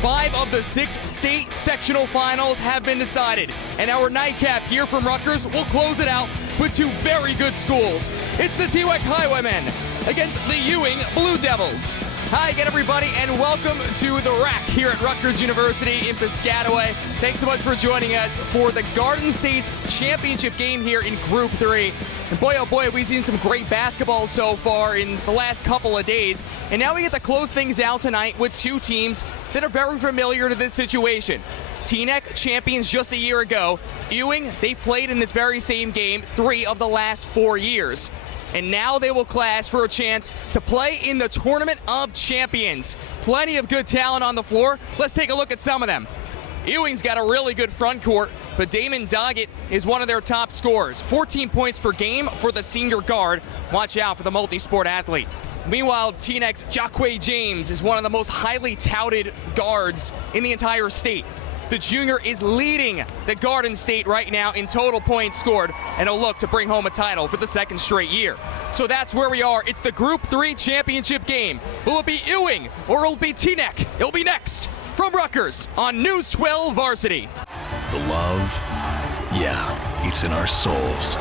5 of the 6 state sectional finals have been decided, and our nightcap here from Rutgers will close it out with 2 very good schools. It's the Teaneck Highwaymen against the Ewing Blue Devils. Hi again, everybody, and welcome to the Rack here at Rutgers University in Piscataway. Thanks so much for joining us for the Garden State's championship game here in Group 3. And boy, oh boy, we've seen some great basketball so far in the last couple of days. And now we get to close things out tonight with 2 teams that are very familiar to this situation. Teaneck, champions just a year ago. Ewing, they've played in this very same game 3 of the last 4 years. And now they will clash for a chance to play in the Tournament of Champions. Plenty of good talent on the floor. Let's take a look at some of them. Ewing's got a really good front court, but Damon Doggett is one of their top scorers. 14 points per game for the senior guard. Watch out for the multi-sport athlete. Meanwhile, Teaneck's Jacque James is one of the most highly touted guards in the entire state. The junior is leading the Garden State right now in total points scored, and will look to bring home a title for the 2nd straight year. So that's where we are. It's the Group 3 championship game. Will it be Ewing or will it be Teaneck? It'll be next from Rutgers on News 12 Varsity. The love, yeah, it's in our souls.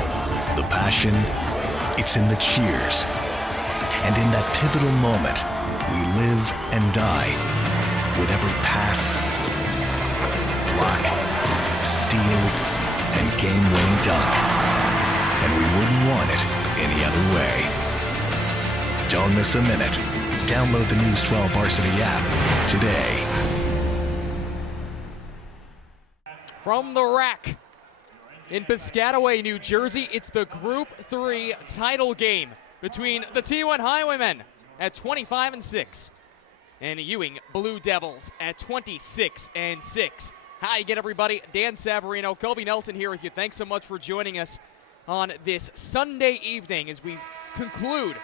The passion, it's in the cheers. And in that pivotal moment, we live and die with every pass, block, steal, and game-winning dunk. And we wouldn't want it any other way. Don't miss a minute. Download the News 12 Varsity app today. From the Rack in Piscataway, New Jersey, it's the Group 3 title game between the Teaneck Highwaymen at 25-6 and the Ewing Blue Devils at 26-6. Hi again, everybody. Dan Savarino, Colby Nelson here with you. Thanks so much for joining us on this Sunday evening as we conclude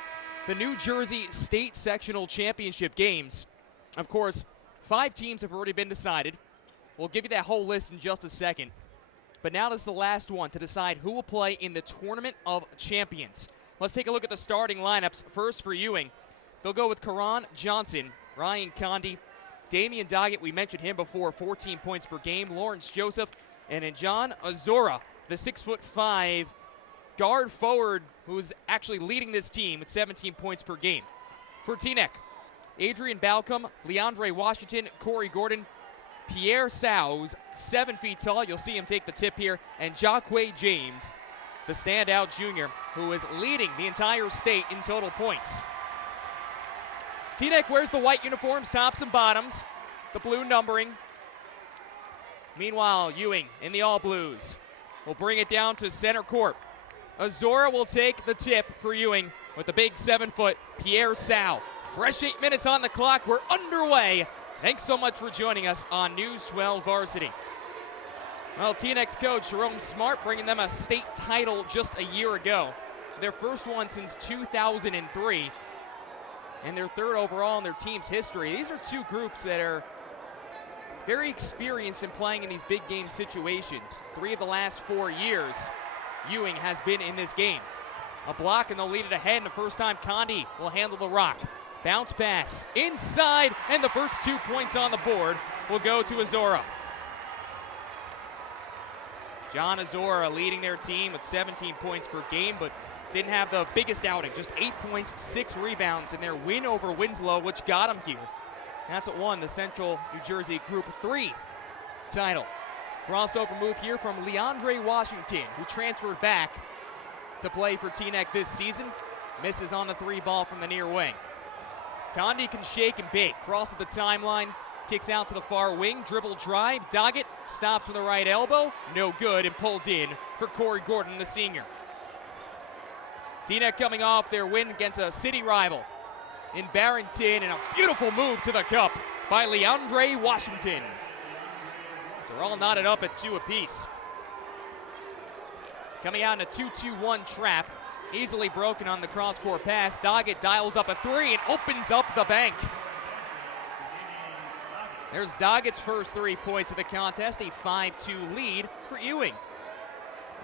the New Jersey State Sectional Championship games. Of course, 5 teams have already been decided. We'll give you that whole list in just a second. But now this is the last one to decide who will play in the Tournament of Champions. Let's take a look at the starting lineups. First for Ewing, they'll go with Karan Johnson, Ryan Condi, Damian Doggett, we mentioned him before, 14 points per game, Lawrence Joseph, and then John Azora, the 6'5" guard forward who's actually leading this team with 17 points per game. For Teaneck, Adrian Balcom, Leandre Washington, Corey Gordon, Pierre Sau's 7 feet tall. You'll see him take the tip here. And Jacque James, the standout junior, who is leading the entire state in total points. Teaneck wears the white uniforms, tops and bottoms, the blue numbering. Meanwhile, Ewing in the all blues will bring it down to center court. Azora will take the tip for Ewing with the big 7-foot Pierre Sau. Fresh 8 minutes on the clock. We're underway. Thanks so much for joining us on News 12 Varsity. Well, Teaneck's coach, Jerome Smart, bringing them a state title just a year ago. Their first one since 2003, and their 3rd overall in their team's history. These are 2 groups that are very experienced in playing in these big game situations. 3 of the last 4 years, Ewing has been in this game. A block, and they'll lead it ahead, and the first time Condi will handle the rock. Bounce pass inside, and the first 2 points on the board will go to Azora. John Azora leading their team with 17 points per game, but didn't have the biggest outing. Just 8 points, 6 rebounds in their win over Winslow, which got them here. That's what won the Central New Jersey Group 3 title. Crossover move here from Leandre Washington, who transferred back to play for Teaneck this season. Misses on the 3 ball from the near wing. Condi can shake and bake. Crosses the timeline, kicks out to the far wing, dribble drive. Doggett stops with the right elbow. No good, and pulled in for Corey Gordon, the senior. Teaneck coming off their win against a city rival in Barrington, and a beautiful move to the cup by Leandre Washington. So they're all knotted up at 2 apiece. Coming out in a 2-2-1 trap. Easily broken on the cross-court pass. Doggett dials up a 3 and opens up the bank. There's Doggett's first 3 points of the contest, a 5-2 lead for Ewing.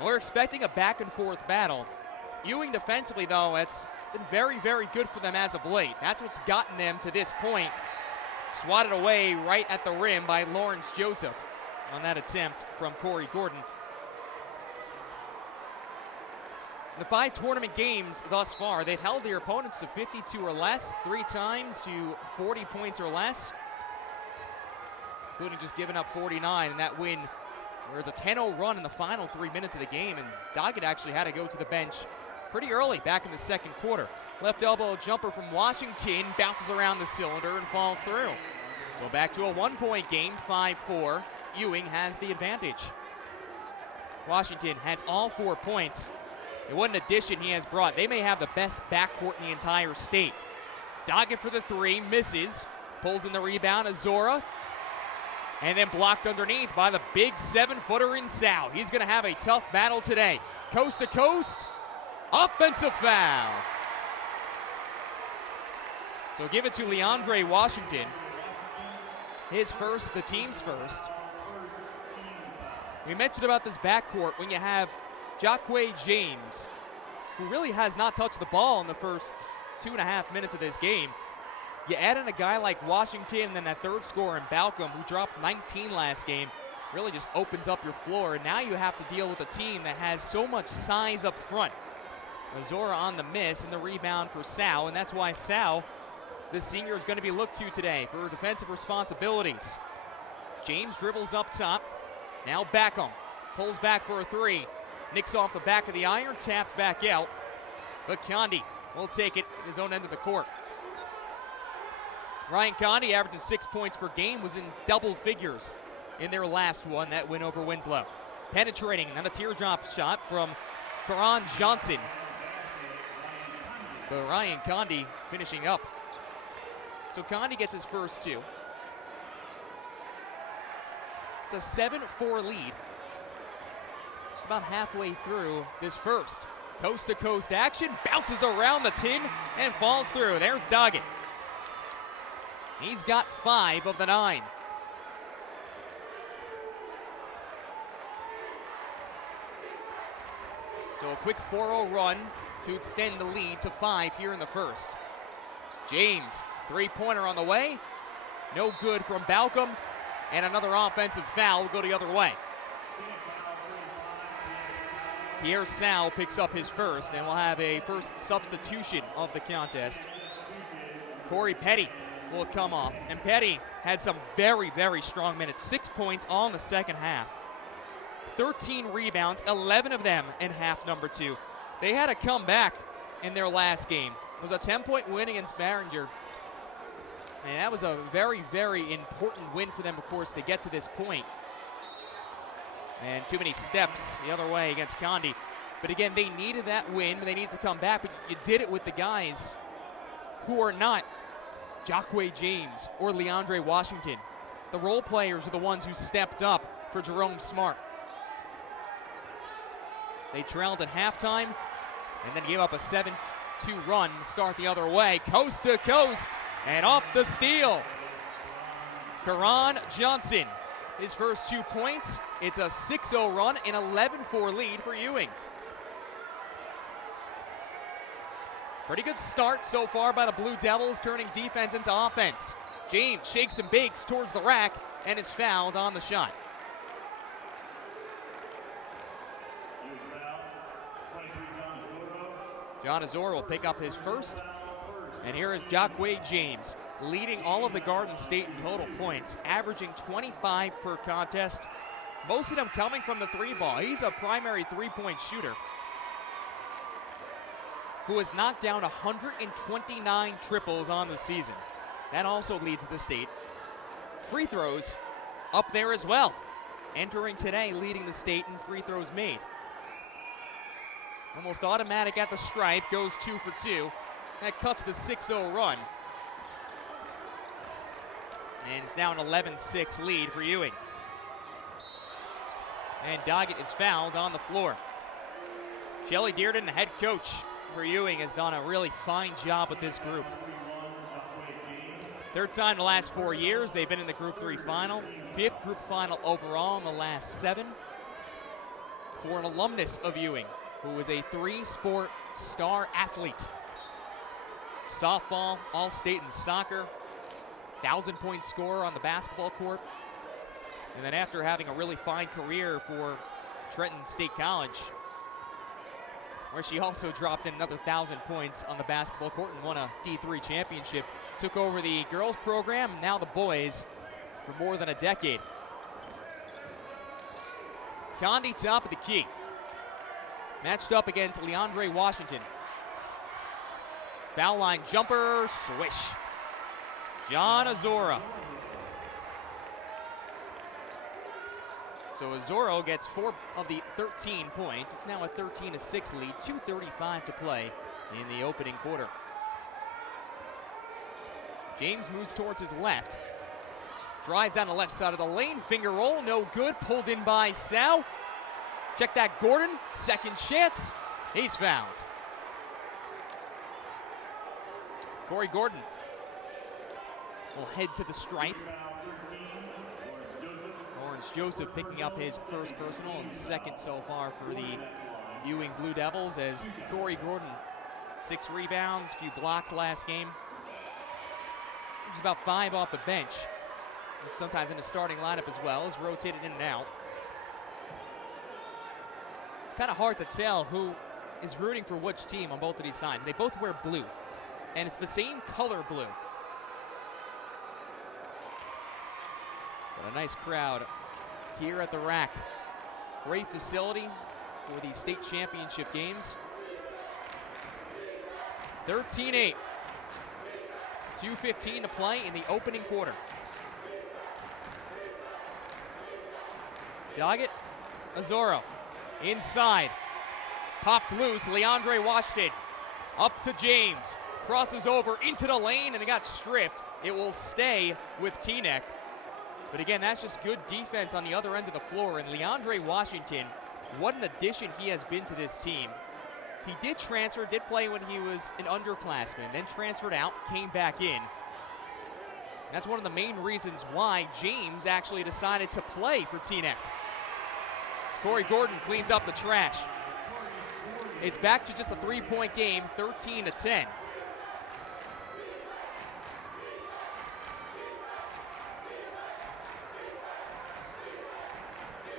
We're expecting a back-and-forth battle. Ewing defensively, though, it's been very, very good for them as of late. That's what's gotten them to this point. swatted away right at the rim by Lawrence Joseph on that attempt from Corey Gordon. In the 5 tournament games thus far, they've held their opponents to 52 or less, 3 times to 40 points or less, including just giving up 49 in that win. There was a 10-0 run in the final 3 minutes of the game, and Doggett actually had to go to the bench pretty early back in the second quarter. Left elbow jumper from Washington bounces around the cylinder and falls through. So back to a 1-point game, 5-4. Ewing has the advantage. Washington has all 4 points. And what an addition he has brought. They may have the best backcourt in the entire state. Doggett for the 3, misses. Pulls in the rebound, Azora. And then blocked underneath by the big 7-footer in Sal. He's going to have a tough battle today. Coast to coast, offensive foul. So give it to Leandre Washington. His first, the team's first. We mentioned about this backcourt when you have Jacque James, who really has not touched the ball in the first 2.5 minutes of this game. You add in a guy like Washington and then that third scorer in Balcom, who dropped 19 last game, really just opens up your floor. And now you have to deal with a team that has so much size up front. Azora on the miss and the rebound for Sal, and that's why Sal, the senior, is going to be looked to today for defensive responsibilities. James dribbles up top. Now Balcom pulls back for a 3. Nicks off the back of the iron, tapped back out. But Condi will take it at his own end of the court. Ryan Condi, averaging 6 points per game, was in double figures in their last one, that win over Winslow. Penetrating, and then a teardrop shot from Karan Johnson. But Ryan Condi finishing up. So Condi gets his first 2. It's a 7-4 lead. Just about halfway through this first. Coast-to-coast action, bounces around the tin and falls through. There's Doggett. He's got 5 of the 9. So a quick 4-0 run to extend the lead to 5 here in the first. James, 3-pointer on the way. No good from Balcom. And another offensive foul will go the other way. Pierre Sal picks up his first, and we'll have a first substitution of the contest. Corey Petty will come off, and Petty had some very, very strong minutes. 6 points all in the second half. 13 rebounds, 11 of them in half number 2. They had a comeback in their last game. It was a 10-point win against Barringer. And that was a very, very important win for them, of course, to get to this point. And too many steps the other way against Condi. But again, they needed that win. They needed to come back, but you did it with the guys who are not Jacque James or Leandre Washington. The role players are the ones who stepped up for Jerome Smart. They trailed at halftime and then gave up a 7-2 run to start the other way. Coast to coast and off the steal. Karan Johnson, his first 2 points. It's a 6-0 run, an 11-4 lead for Ewing. Pretty good start so far by the Blue Devils, turning defense into offense. James shakes and bakes towards the rack and is fouled on the shot. John Azora will pick up his first. And here is Jacque James, leading all of the Garden State in total points, averaging 25 per contest. Most of them coming from the 3-ball. He's a primary 3-point shooter who has knocked down 129 triples on the season. That also leads the state. Free throws up there as well. Entering today, leading the state in free throws made. Almost automatic at the stripe, goes 2 for 2. That cuts the 6-0 run. And it's now an 11-6 lead for Ewing. And Doggett is fouled on the floor. Shelly Dearden, the head coach for Ewing, has done a really fine job with this group. Third time in the last 4 years they've been in the Group 3 final. 5th group final overall in the last 7. For an alumnus of Ewing, who is a 3-sport star athlete. Softball, All-State in soccer. 1,000-point scorer on the basketball court. And then after having a really fine career for Trenton State College, where she also dropped in another 1,000 points on the basketball court and won a D3 championship, took over the girls program, and now the boys for more than a decade. Condi top of the key. Matched up against Leandre Washington. Foul line jumper, swish. John Azora. So Azoro gets 4 of the 13 points. It's now a 13-6 lead, 2:35 to play in the opening quarter. James moves towards his left. Drive down the left side of the lane, finger roll, no good, pulled in by Sow. Check that, Gordon, second chance, he's fouled. Corey Gordon will head to the stripe. Lawrence Joseph picking up his first personal and second so far for the Ewing Blue Devils, as Corey Gordon, 6 rebounds, few blocks last game. He's about 5 off the bench. And sometimes in the starting lineup as well, is rotated in and out. It's kind of hard to tell who is rooting for which team on both of these sides. They both wear blue, and it's the same color blue. But a nice crowd here at the rack. Great facility for the state championship games. 13-8. 2:15 to play in the opening quarter. Doggett, Azoro, inside, popped loose, Leandre Washington, up to James, crosses over into the lane, and it got stripped. It will stay with Teaneck. But again, that's just good defense on the other end of the floor, and Leandre Washington, what an addition he has been to this team. He did transfer, did play when he was an underclassman, then transferred out, came back in. That's one of the main reasons why James actually decided to play for Teaneck. As Corey Gordon cleans up the trash. It's back to just a 3-point game, 13-10.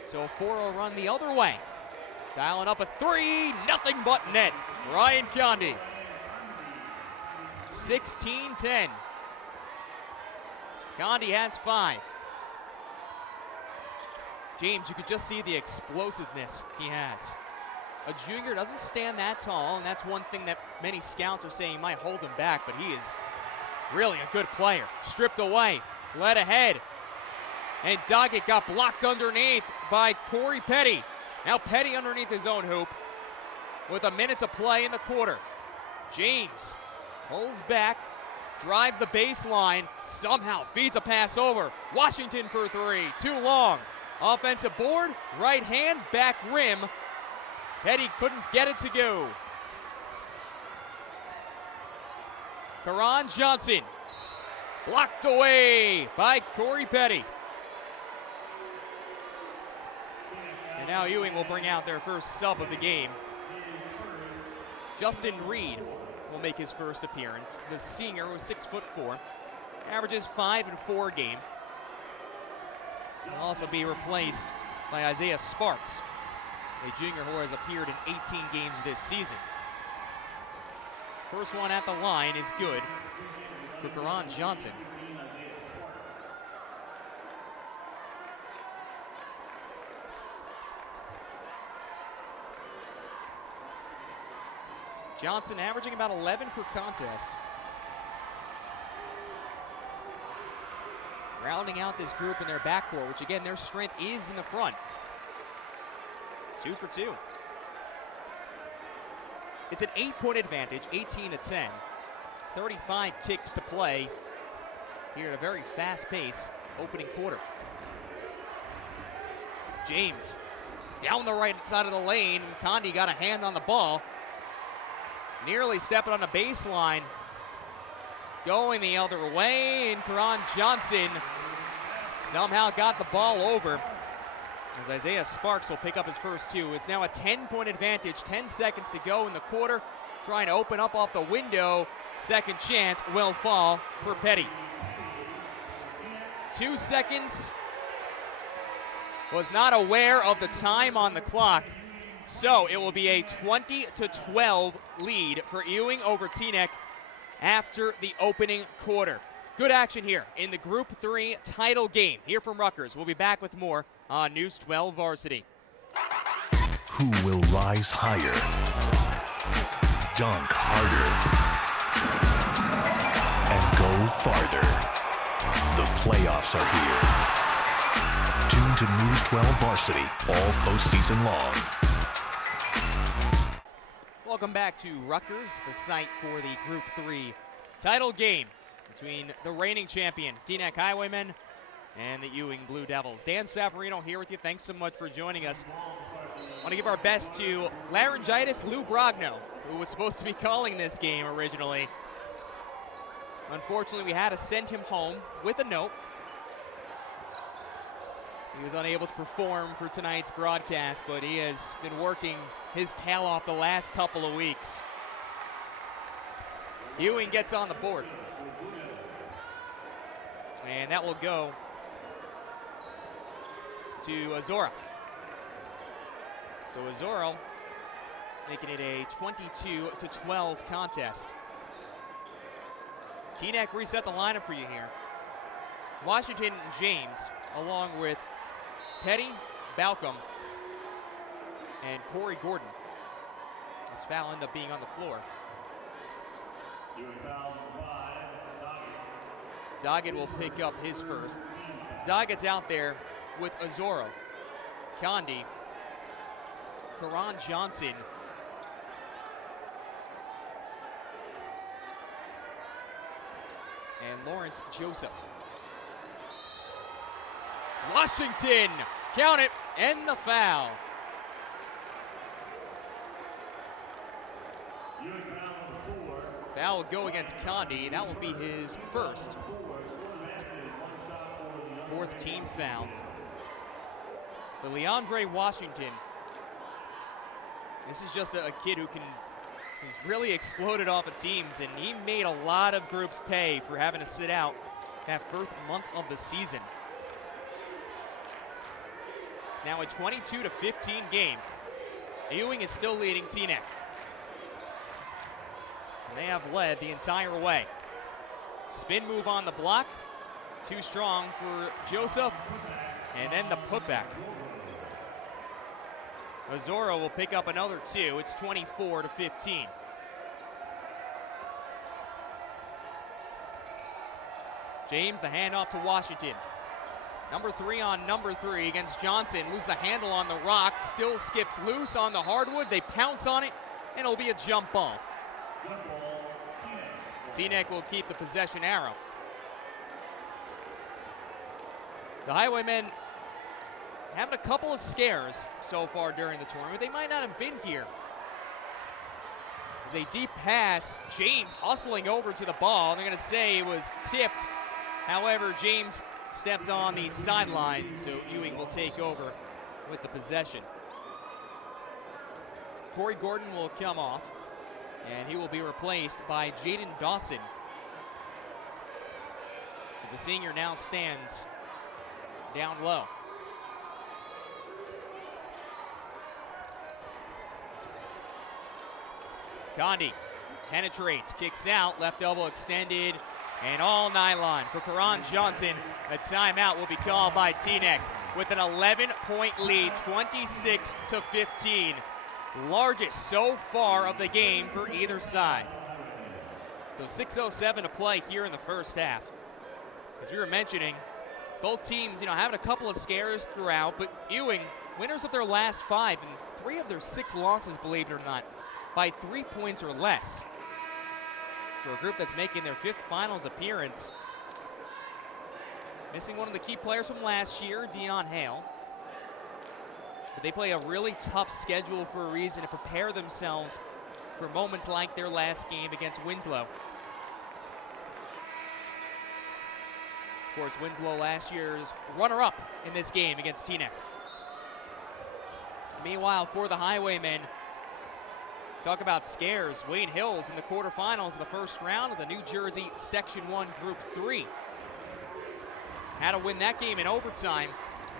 So a 4-0 run the other way. Dialing up a 3, nothing but net. Ryan Condi. 16-10. Condi has 5. James, you could just see the explosiveness he has. A junior doesn't stand that tall, and that's one thing that many scouts are saying might hold him back, but he is really a good player. Stripped away, led ahead, and Doggett got blocked underneath by Corey Petty. Now Petty underneath his own hoop with a minute to play in the quarter. James pulls back, drives the baseline, somehow feeds a pass over. Washington for 3, too long. Offensive board, right hand, back rim. Petty couldn't get it to go. Karan Johnson, blocked away by Corey Petty. And now Ewing will bring out their first sub of the game. Justin Reed will make his first appearance. The senior, who's 6'4", averages 5 and 4 a game. He'll also be replaced by Isaiah Sparks, a junior who has appeared in 18 games this season. First one at the line is good for Karan Johnson. Johnson averaging about 11 per contest. Rounding out this group in their backcourt, which again, their strength is in the front. 2 for 2. It's an 8-point advantage, 18-10. 35 ticks to play here at a very fast pace, opening quarter. James down the right side of the lane. Condi got a hand on the ball. Nearly stepping on the baseline. Going the other way, and Karan Johnson somehow got the ball over. As Isaiah Sparks will pick up his first 2. It's now a 10-point advantage, 10 seconds to go in the quarter. Trying to open up off the window. Second chance will fall for Petty. 2 seconds. Was not aware of the time on the clock. So it will be a 20-12 lead for Ewing over Teaneck after the opening quarter. Good action here in the Group 3 title game here from Rutgers. We'll be back with more on News 12 Varsity. Who will rise higher, dunk harder, and go farther? The playoffs are here. Tune to News 12 Varsity all postseason long. Welcome back to Rutgers, the site for the Group 3 title game between the reigning champion, Teaneck Highwaymen, and the Ewing Blue Devils. Dan Savarino here with you. Thanks so much for joining us. I want to give our best to laryngitis Lou Brogno, who was supposed to be calling this game originally. Unfortunately, we had to send him home with a note. He was unable to perform for tonight's broadcast, but he has been working his tail off the last couple of weeks. Ewing gets on the board. And that will go to Azora. So Azora making it a 22-12 contest. Teaneck reset the lineup for you here. Washington and James, along with Petty, Balcom, and Corey Gordon. This foul ended up being on the floor. Doggett will pick up his first. Doggett's out there with Azora, Condi, Karan Johnson, and Lawrence Joseph. Washington, count it, and the foul. Foul will go against Condi. That will be his first. Fourth team foul. But Leandre Washington, this is just a kid who's really exploded off of teams, and he made a lot of groups pay for having to sit out that first month of the season. It's now a 22-15 game. Ewing is still leading Teaneck. And they have led the entire way. Spin move on the block. Too strong for Joseph. And then the putback. Azora will pick up another two. It's 24-15. James, the handoff to Washington. Number 3 on number 3 against Johnson. Loses the handle on the rock. Still skips loose on the hardwood. They pounce on it, and it'll be a jump ball. Teaneck will keep the possession arrow. The Highwaymen having a couple of scares so far during the tournament. They might not have been here. As a deep pass, James hustling over to the ball. They're going to say it was tipped. However, James stepped on the sideline, so Ewing will take over with the possession. Corey Gordon will come off, and he will be replaced by Jaden Dawson. So the senior now stands down low. Condi penetrates, kicks out, left elbow extended, and all nylon for Karan Johnson. A timeout will be called by Teaneck with an 11-point lead, 26-15. Largest so far of the game for either side. So 6:07 to play here in the first half. As we were mentioning, both teams, having a couple of scares throughout, but Ewing, winners of their last 5 and 3 of their 6 losses, believe it or not, by 3 points or less. For a group that's making their 5th finals appearance. Missing one of the key players from last year, Dion Hale. But they play a really tough schedule for a reason to prepare themselves for moments like their last game against Winslow. Of course, Winslow last year's runner-up in this game against Teaneck. Meanwhile, for the Highwaymen, talk about scares. Wayne Hills in the quarterfinals of the first round of the New Jersey Section 1 Group 3. had to win that game in overtime.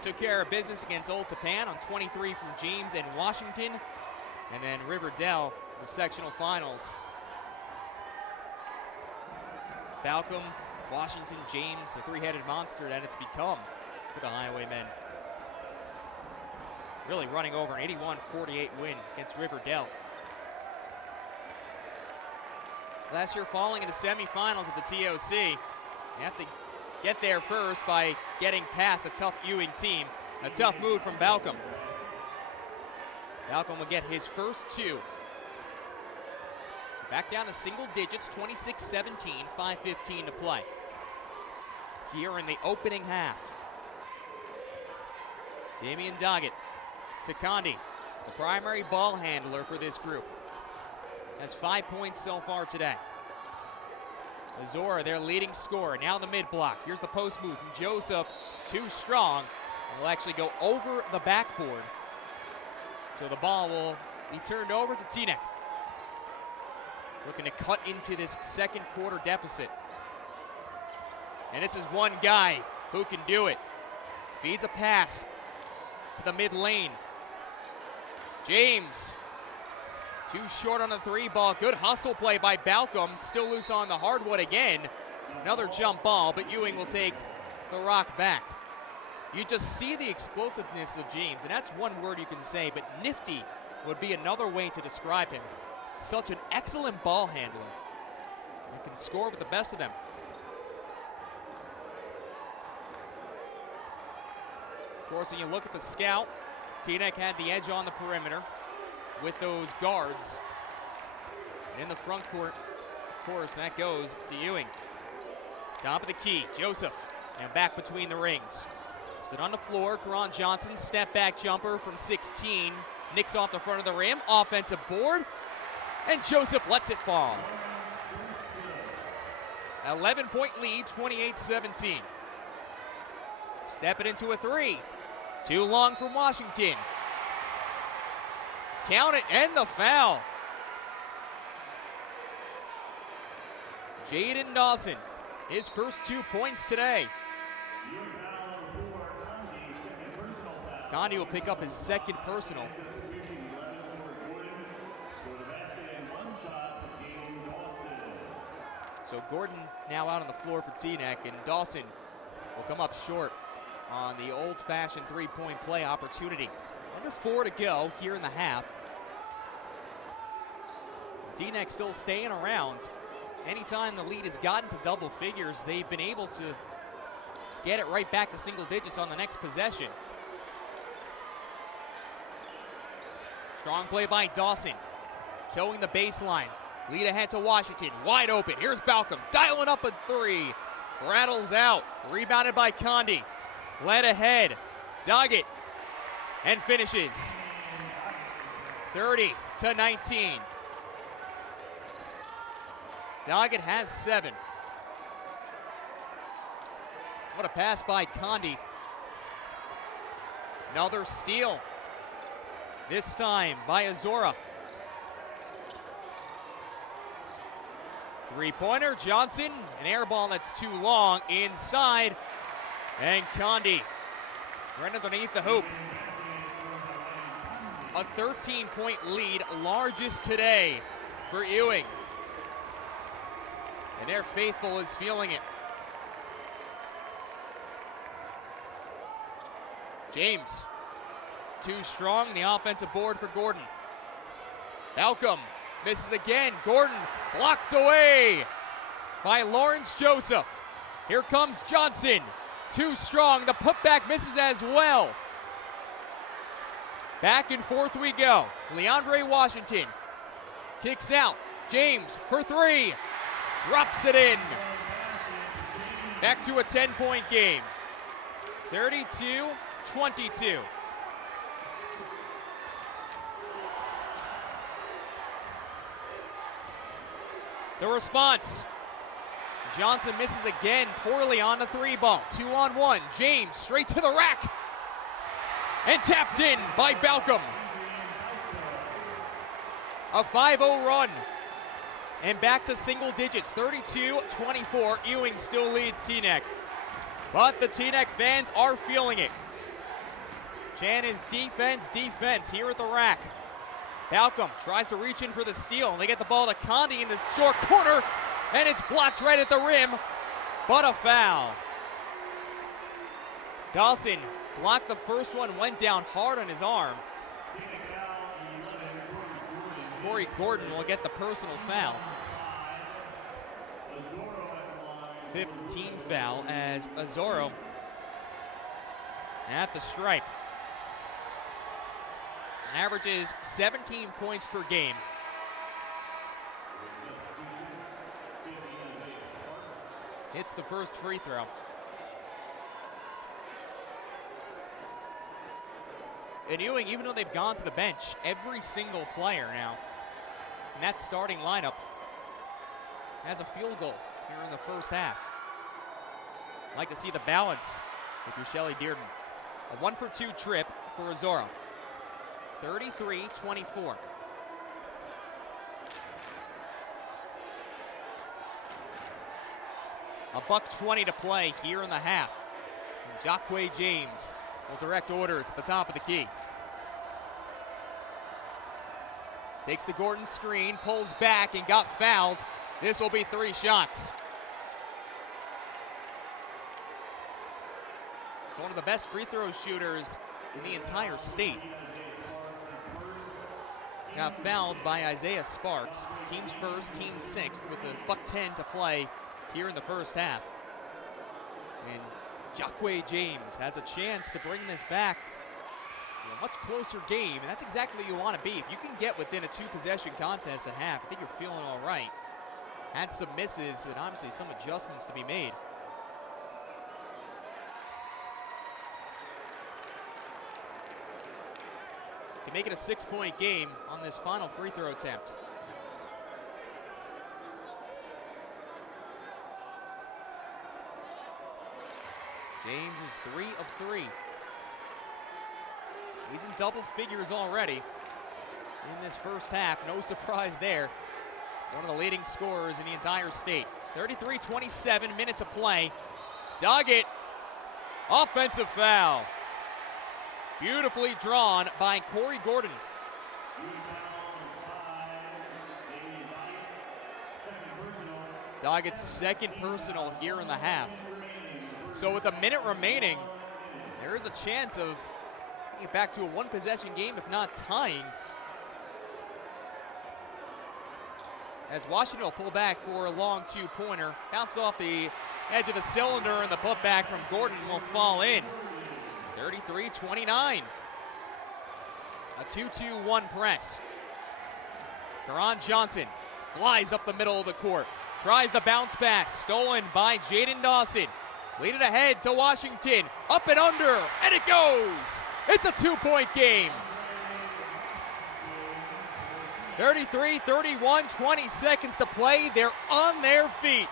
Took care of business against Old Tapan on 23 from James and Washington. And then Riverdale, the sectional finals. Balcom, Washington, James, the three-headed monster that it's become for the Highwaymen. Really running over an 81-48 win against Riverdale. Last year falling in the semifinals of the TOC. You have to get there first by getting past a tough Ewing team. A tough move from Balcom. Balcom will get his first two. Back down to single digits, 26-17, 5:15 to play. Here in the opening half. Damian Doggett to Condi, the primary ball handler for this group. Has 5 points so far today. Azora, their leading scorer, now in the mid-block. Here's the post move from Joseph, too strong. Will actually go over the backboard. So the ball will be turned over to Teaneck. Looking to cut into this second quarter deficit. And this is one guy who can do it. Feeds a pass to the mid lane. James, too short on the three ball. Good hustle play by Balcom. Still loose on the hardwood again. Another jump ball, but Ewing will take the rock back. You just see the explosiveness of James, and that's one word you can say, but nifty would be another way to describe him. Such an excellent ball handler. And can score with the best of them. Of course, when you look at the scout, Teaneck had the edge on the perimeter with those guards. In the front court, of course, that goes to Ewing. Top of the key, Joseph, and back between the rings. Sit on the floor, Karan Johnson, step back jumper from 16. Nicks off the front of the rim, offensive board, and Joseph lets it fall. 11-point lead, 28-17. Step it into a three. Too long from Washington. Count it, and the foul. Jaden Dawson, his first 2 points today. Condi will pick up his second personal. So Gordon now out on the floor for Teaneck, and Dawson will come up short on the old-fashioned three-point play opportunity. Under 4 to go here in the half. Teaneck still staying around. Anytime the lead has gotten to double figures, they've been able to get it right back to single digits on the next possession. Strong play by Dawson. Towing the baseline. Lead ahead to Washington. Wide open. Here's Balcom. Dialing up a three. Rattles out. Rebounded by Condi. Led ahead. Doggett. And finishes. 30-19. Doggett has 7. What a pass by Condi. Another steal. This time by Azora. Three-pointer, Johnson, an air ball that's too long inside, and Condi right underneath the hoop. A 13-point lead, largest today for Ewing. And their faithful is feeling it. James, too strong, the offensive board for Gordon. Balcom misses again. Gordon blocked away by Lawrence Joseph. Here comes Johnson. Too strong. The putback misses as well. Back and forth we go. Leandre Washington kicks out. James for three. Drops it in. Back to a 10-point game. 32-22. The response. Johnson misses again, poorly on the three ball. 2-on-1. James straight to the rack. And tapped in by Balcom. A 5-0 run. And back to single digits. 32-24. Ewing still leads Teaneck. but the Teaneck fans are feeling it. Chan is defense here at the rack. Balcom tries to reach in for the steal, and they get the ball to Condi in the short corner, and it's blocked right at the rim, but a foul. Dawson blocked the first one, went down hard on his arm. Corey Gordon will get the personal foul. 15th foul as Azoro at the stripe. Averages 17 points per game. Hits the first free throw. And Ewing, even though they've gone to the bench, every single player now in that starting lineup has a field goal here in the first half. I'd like to see the balance if you're Shelly Dearden. A 1-for-2 trip for Azoro. 33-24. $1:20 to play here in the half. And Jacque James will direct orders at the top of the key. Takes the Gordon screen, pulls back and got fouled. This will be 3 shots. He's one of the best free throw shooters in the entire state. Got fouled by Isaiah Sparks. Team's first, team's 6th with $1:10 to play here in the first half. And Jacque James has a chance to bring this back to a much closer game, and that's exactly what you want to be. If you can get within a 2-possession contest at half, I think you're feeling all right. Had some misses and obviously some adjustments to be made. Can make it a 6-point game on this final free throw attempt. James is 3 of 3. He's in double figures already in this first half. No surprise there. One of the leading scorers in the entire state. 33-27 minutes of play. Doggett, offensive foul. Beautifully drawn by Corey Gordon. Doggett's second personal here in the half. So with a minute remaining, there is a chance of getting it back to a 1-possession game, if not tying. As Washington will pull back for a long 2-pointer. Bounce off the edge of the cylinder, and the putback from Gordon will fall in. 33-29. A 2-2-1 press. Karan Johnson flies up the middle of the court. Tries the bounce pass, stolen by Jaden Dawson. Lead it ahead to Washington. Up and under, and it goes. It's a 2-point game. 33-31, 20 seconds to play. They're on their feet.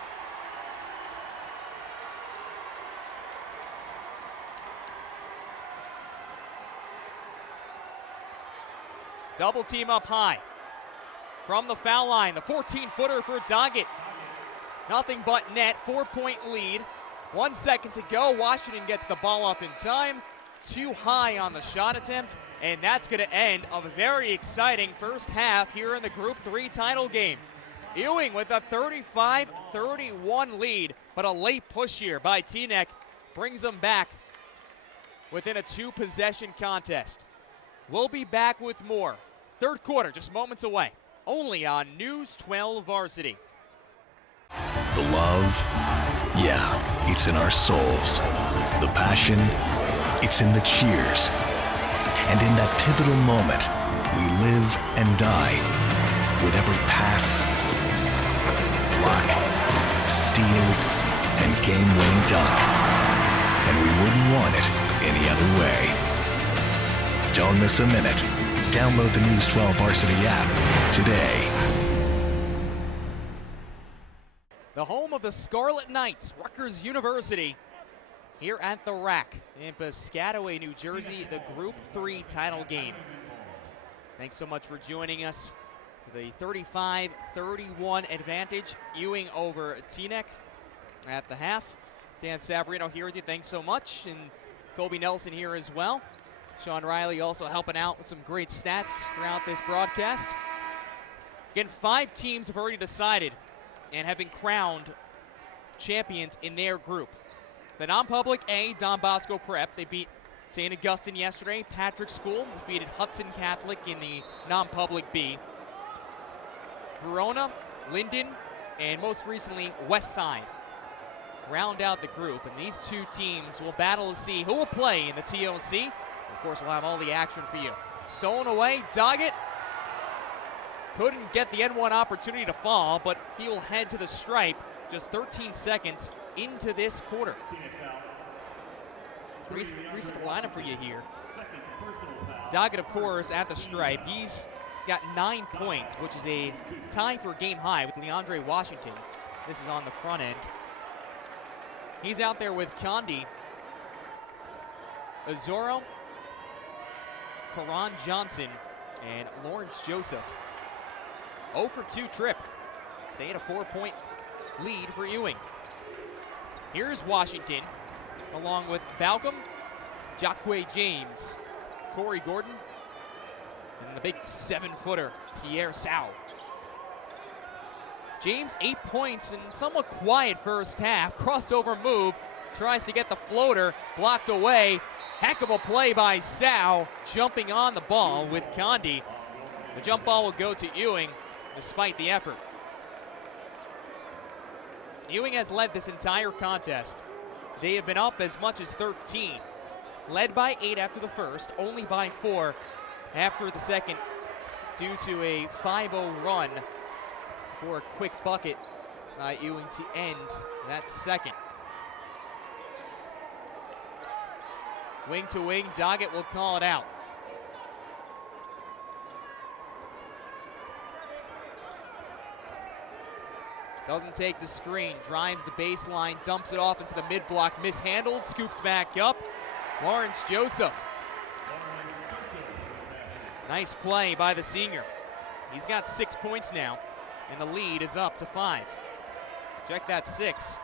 Double team up high. From the foul line, the 14-footer for Doggett. Nothing but net, 4-point lead. 1 second to go. Washington gets the ball up in time. Too high on the shot attempt, and that's going to end a very exciting first half here in the Group 3 title game. Ewing with a 35-31 lead, but a late push here by Teaneck brings them back within a 2-possession contest. We'll be back with more. Third quarter, just moments away, only on News 12 Varsity. The love, yeah, it's in our souls. The passion, it's in the cheers. And in that pivotal moment, we live and die with every pass, block, steal, and game-winning dunk. And we wouldn't want it any other way. Don't miss a minute. Download the News 12 Varsity app today. The home of the Scarlet Knights, Rutgers University, here at the Rack in Piscataway, New Jersey, the Group 3 title game. Thanks so much for joining us. The 35-31 advantage, Ewing over Teaneck at the half. Dan Savarino here with you. Thanks so much. And Colby Nelson here as well. Sean Riley also helping out with some great stats throughout this broadcast. Again, 5 teams have already decided and have been crowned champions in their group. The non-public A, Don Bosco Prep, they beat St. Augustine yesterday. Patrick School defeated Hudson Catholic in the non-public B. Verona, Linden, and most recently West Side round out the group, and these 2 teams will battle to see who will play in the TOC. Of course, we'll have all the action for you. Stolen away, Doggett couldn't get the N1 opportunity to fall, but he will head to the stripe just 13 seconds into this quarter. Reset the lineup for you here. Doggett, of course, at the stripe. He's got 9 points, which is a tie for a game high with Leandre Washington. This is on the front end. He's out there with Condi, Azoro, Karan Johnson, and Lawrence Joseph. 0 for 2 trip. Stay at a 4-point lead for Ewing. Here's Washington, along with Balcom, Jacque James, Corey Gordon, and the big 7-footer, Pierre Sau. James, 8 points and somewhat quiet first half. Crossover move, tries to get the floater, blocked away. Heck of a play by Sau, jumping on the ball with Condi. The jump ball will go to Ewing, despite the effort. Ewing has led this entire contest. They have been up as much as 13. Led by 8 after the first, only by 4 after the second, due to a 5-0 run for a quick bucket by Ewing to end that second. Wing to wing, Doggett will call it out. Doesn't take the screen, drives the baseline, dumps it off into the mid-block, mishandled, scooped back up. Lawrence Joseph. Nice play by the senior. He's got 6 points now, and the lead is up to 5. Check that 6.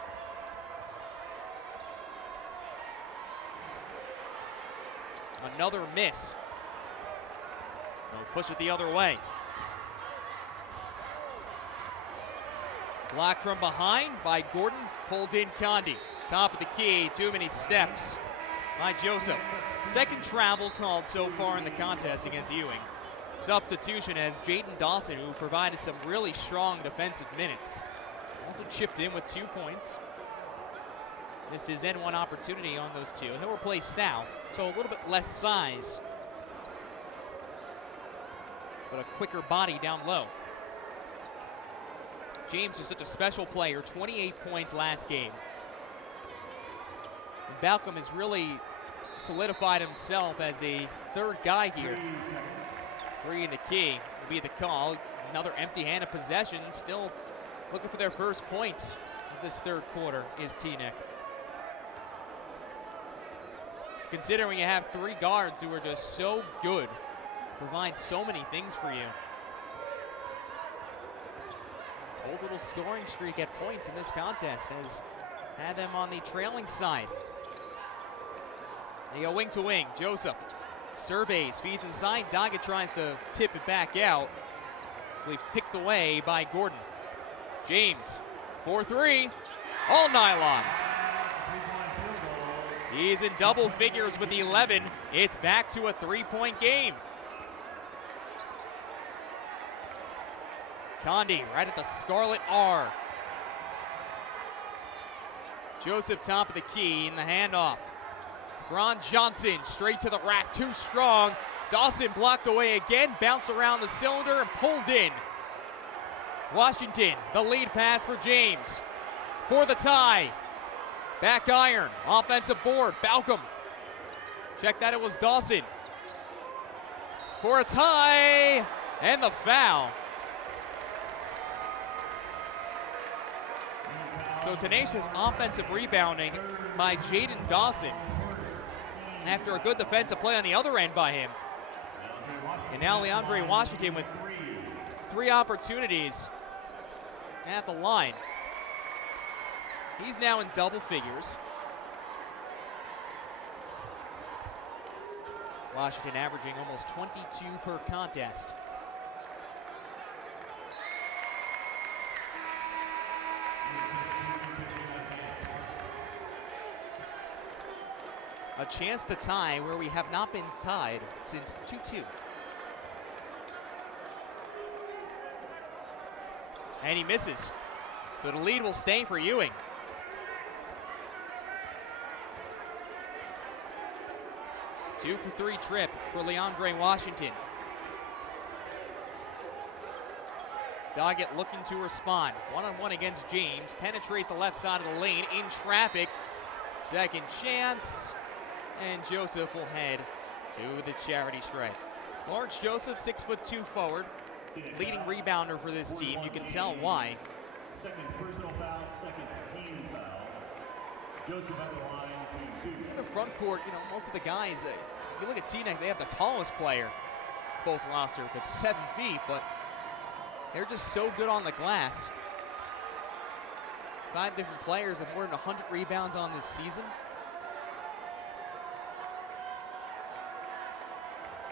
Another miss. They'll push it the other way. Blocked from behind by Gordon, pulled in Condi. Top of the key, too many steps by Joseph. Second travel called so far in the contest against Ewing. Substitution as Jaden Dawson, who provided some really strong defensive minutes. Also chipped in with 2 points. Missed his N1 opportunity on those 2. He'll replace Sau, so a little bit less size, but a quicker body down low. James is such a special player, 28 points last game. And Balcom has really solidified himself as a third guy here. 3 in the key will be the call. Another empty-handed possession, still looking for their first points of this third quarter is Teaneck. Considering you have 3 guards who are just so good, provide so many things for you. Old little scoring streak at points in this contest has had them on the trailing side. They go wing to wing. Joseph surveys, feeds inside. Doggett tries to tip it back out. Picked away by Gordon. James, 4-3, all nylon. He's in double figures with 11. It's back to a 3-point game. Condi right at the scarlet R. Joseph top of the key in the handoff. Karan Johnson straight to the rack, too strong. Dawson blocked away again, bounced around the cylinder and pulled in. Washington, the lead pass for James for the tie. Back iron, offensive board, Balcom. Check that, it was Dawson for a tie, and the foul. So tenacious offensive rebounding by Jaden Dawson after a good defensive play on the other end by him. And now Leandre Washington with 3 opportunities at the line. He's now in double figures. Washington averaging almost 22 per contest. A chance to tie where we have not been tied since 2-2. And he misses. So the lead will stay for Ewing. Two for three trip for Leandre Washington. Doggett looking to respond. One-on-one against James. Penetrates the left side of the lane in traffic. Second chance. And Joseph will head to the charity stripe. Lawrence Joseph, 6'2" forward, leading rebounder for this team. You can tell why. Second personal foul, second team foul. Joseph at the line, shooting 2. In the front court, most of the guys, if you look at Teaneck, they have the tallest player, both rosters at 7 feet, but they're just so good on the glass. 5 different players have more than 100 rebounds on this season.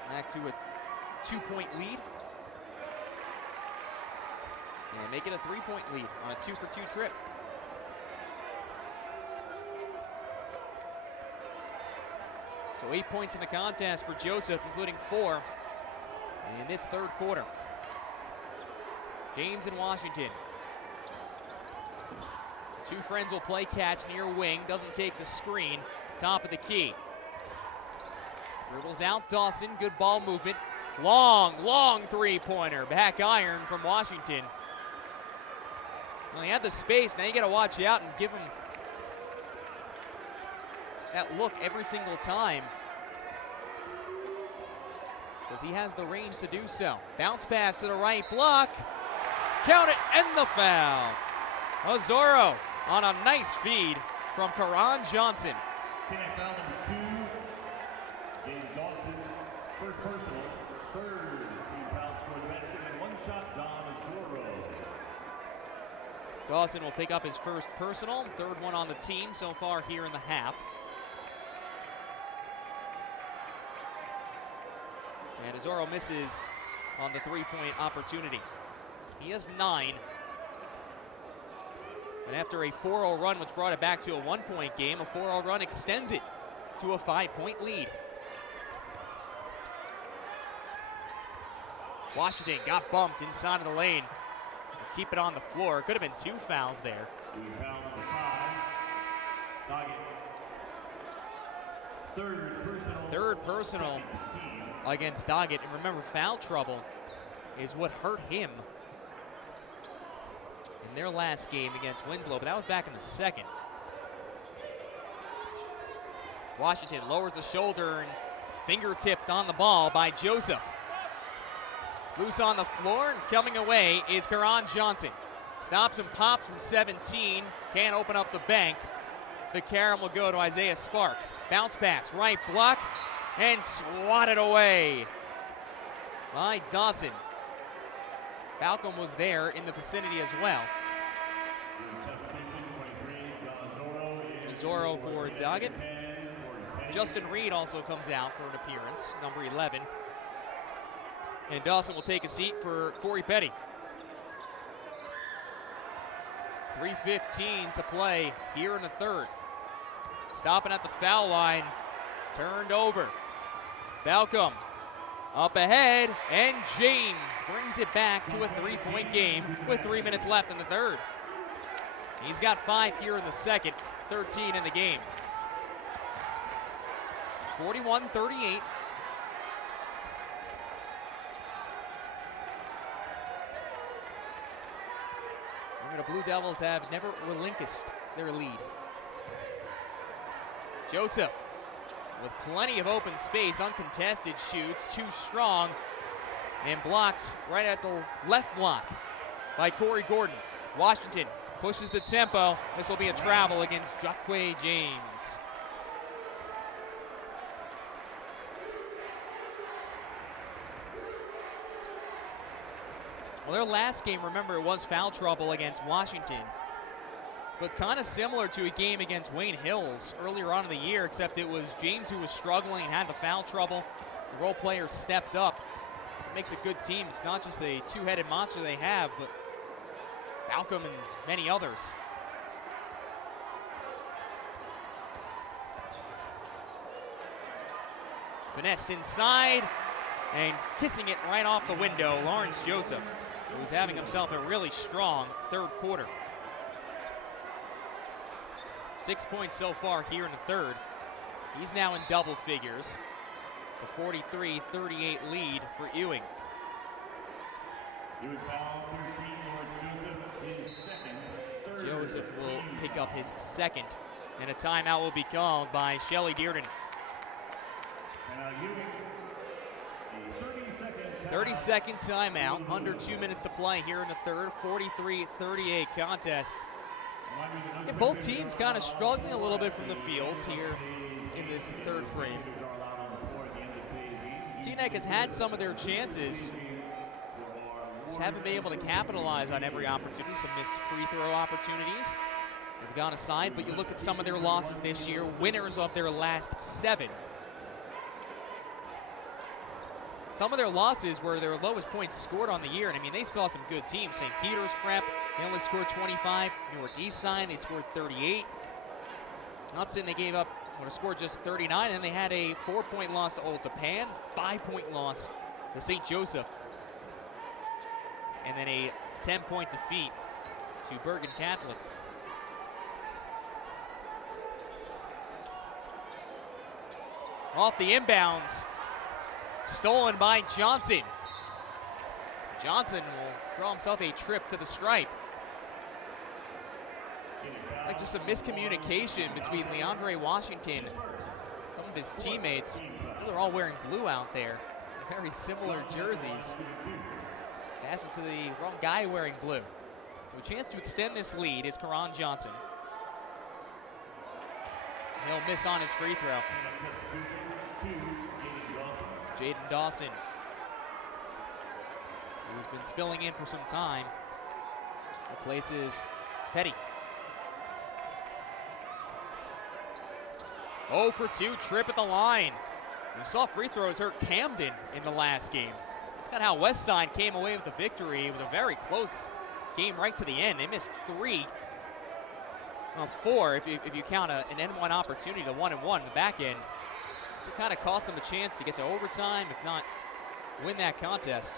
Back to a 2-point lead. And make it a 3-point lead on a 2-for-2 trip. So 8 points in the contest for Joseph, including 4 in this third quarter. James and Washington. Two friends will play catch near wing. Doesn't take the screen. Top of the key. Dribbles out Dawson, good ball movement. Long three-pointer. Back iron from Washington. Well, he had the space, now you gotta watch out and give him that look every single time, because he has the range to do so. Bounce pass to the right block. Count it, and the foul. Azoro on a nice feed from Karan Johnson. Teaneck foul number 2. Gabe Dawson, first personal, third team foul, scored the basket, and one shot, Don Azoro. Dawson will pick up his first personal, third one on the team so far here in the half. And Azoro misses on the three-point opportunity. He has 9. And after a 4-0 run, which brought it back to a 1-point game, a 4-0 run extends it to a 5-point lead. Washington got bumped inside of the lane. Keep it on the floor. Could have been 2 fouls there. Foul number 5. Doggett. Third personal. Against Doggett. And remember, foul trouble is what hurt him in their last game against Winslow, but that was back in the second. Washington lowers the shoulder and finger-tipped on the ball by Joseph. Loose on the floor, and coming away is Karan Johnson. Stops and pops from 17. Can't open up the bank. The carom will go to Isaiah Sparks. Bounce pass, right block, and swatted away by Dawson. Falcom was there in the vicinity as well. Azoro for Doggett. Justin Reed also comes out for an appearance, number 11. And Dawson will take a seat for Corey Petty. 3:15 to play here in the third. Stopping at the foul line, turned over. Falcom up ahead, and James brings it back to a 3-point game with 3 minutes left in the third. He's got 5 here in the second, 13 in the game. 41-38. The Blue Devils have never relinquished their lead. Joseph with plenty of open space, uncontested shoots, too strong, and blocked right at the left block by Corey Gordon. Washington pushes the tempo. This will be a travel against Jacque James. Well, their last game, remember, it was foul trouble against Washington, but kind of similar to a game against Wayne Hills earlier on in the year, except it was James who was struggling and had the foul trouble. The role players stepped up. So it makes a good team. It's not just the two-headed monster they have, but Malcolm and many others. Finesse inside and kissing it right off the window, Lawrence Joseph, who's having himself a really strong third quarter. 6 points so far here in the third. He's now in double figures. It's a 43-38 lead for Ewing. Ewing foul 13, Lawrence Joseph, his second. Joseph will pick up his second, and a timeout will be called by Shelly Dearden. And now Ewing, a 30-second timeout, under 2 minutes to play here in the third, 43-38 contest. Yeah, both teams kind of struggling a little bit from the fields here in this third frame. Teaneck has had some of their chances, just haven't been able to capitalize on every opportunity. Some missed free throw opportunities have gone aside, but you look at some of their losses this year, winners of their last 7. Some of their losses were their lowest points scored on the year, and I mean, they saw some good teams. St. Peter's Prep, they only scored 25. Newark Eastside, they scored 38. Hudson, they gave up, scored just 39, and they had a 4-point loss to Old Tapan, 5-point loss to St. Joseph, and then a 10-point defeat to Bergen Catholic. Off the inbounds, stolen by Johnson. Johnson will draw himself a trip to the stripe. Like just some miscommunication between Leandre Washington, some of his teammates. They're all wearing blue out there. Very similar jerseys. Pass it to the wrong guy wearing blue. So a chance to extend this lead is Karan Johnson. He'll miss on his free throw. Jaden Dawson, who's been spilling in for some time, replaces Petty. 0 for 2, trip at the line. We saw free throws hurt Camden in the last game. That's kind of how Westside came away with the victory. It was a very close game right to the end. They missed 3. Well, 4 if you count an N1 opportunity to 1-1 in the back end. So it kind of cost them a chance to get to overtime, if not win that contest.